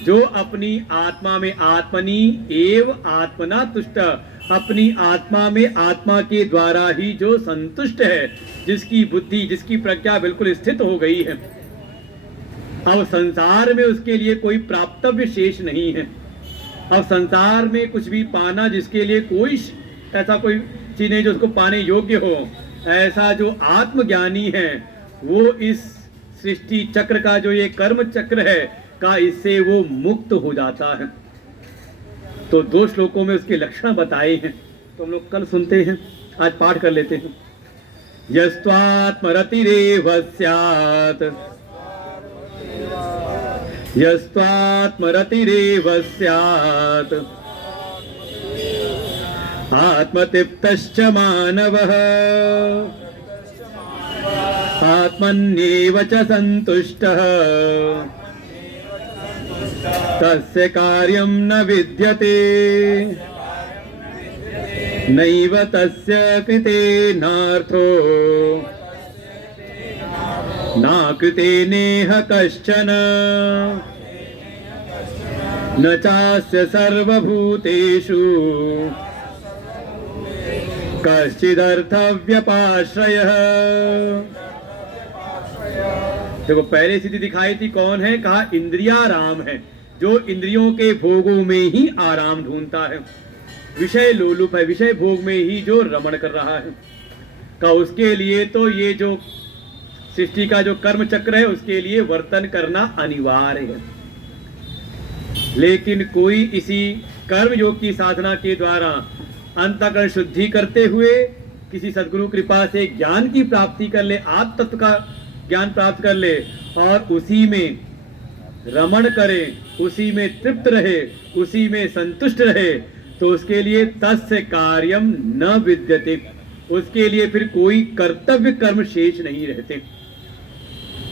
जो अपनी आत्मा में आत्मनि एव आत्मना तुष्ट, अपनी आत्मा में आत्मा के द्वारा ही जो संतुष्ट है, जिसकी बुद्धि जिसकी प्रज्ञा बिल्कुल स्थित हो गई है, अब संसार में उसके लिए कोई प्राप्तव्य शेष नहीं है। अब संसार में कुछ भी पाना जिसके लिए कोई ऐसा कोई चीज नहीं जो उसको पाने योग्य हो, ऐसा जो आत्मज्ञानी है वो इस सृष्टि चक्र का जो ये कर्म चक्र है का इससे वो मुक्त हो जाता है। तो 2 श्लोकों में उसके लक्षण बताए हैं, तो हम लोग कल सुनते हैं, आज पाठ कर लेते हैं। यस्त्वात्मरतिरेव स्यात्, यस्त्वात्मरतिरेव स्यात्, आत्मतृप्तश्च मानवः, आत्मन्येव च सन्तुष्टः, तस्य कार्यं न विद्यते, नैव तस्य कृतेनार्थो, नाकृते नेह कश्चन, न चास्य सर्वभूतेषु कश्चिदर्थव्यपाश्रयः। देखो पहले स्थिति दिखाई थी कौन है, कहा इंद्रियाराम है, जो इंद्रियों के भोगों में ही आराम ढूंढता है, विषय लोलुप है, विषय भोग में ही जो रमण कर रहा है, का उसके लिए तो ये जो सृष्टि का जो कर्म चक्र है उसके लिए वर्तन करना अनिवार्य है। लेकिन कोई इसी कर्म योग की साधना के द्वारा अंतःकरण शुद्धि करते हुए किसी सद्गुरु कृपा से ज्ञान की प्राप्ति कर ले, आत्म तत्व का ज्ञान प्राप्त कर ले और उसी में रमण करे, उसी में तृप्त रहे, उसी में संतुष्ट रहे, तो उसके लिए तस्य कार्यम न विद्यते, उसके लिए फिर कोई कर्तव्य कर्म शेष नहीं रहते।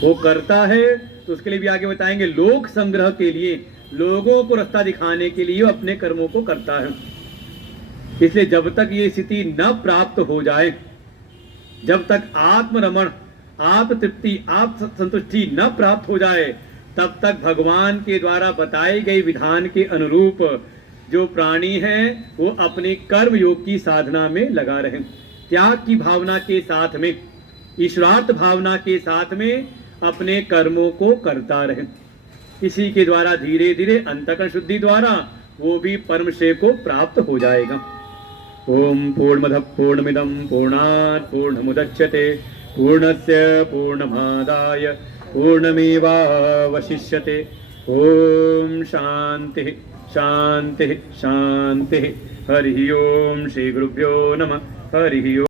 वो करता है तो उसके लिए भी आगे बताएंगे लोक संग्रह के लिए, लोगों को रास्ता दिखाने के लिए अपने कर्मों को करता है। इसलिए जब तक ये स्थिति न प्राप्त हो जाए, जब तक आत्मरमण, आत्म तृप्ति, आत्म संतुष्टि न प्राप्त हो जाए, तब तक भगवान के द्वारा बताए गए विधान के अनुरूप जो प्राणी है वो अपने कर्म योग की साधना में लगा रहे, त्याग की भावना के साथ में, ईश्वरार्थ भावना के साथ में अपने कर्मों को करता रहे। इसी के द्वारा धीरे धीरे अंतःकरण शुद्धि द्वारा वो भी परम श्रेय को प्राप्त हो जाएगा। ओम पूर्णमदः पूर्णमिदं पूर्णात् पूर्णमुदच्यते पूर्णस्य पूर्णमादाय पूर्णमेवावशिष्यते। ओम शांति शांति शांति। हरि ओम। श्री गुरुभ्यो नमः। हरि ओम।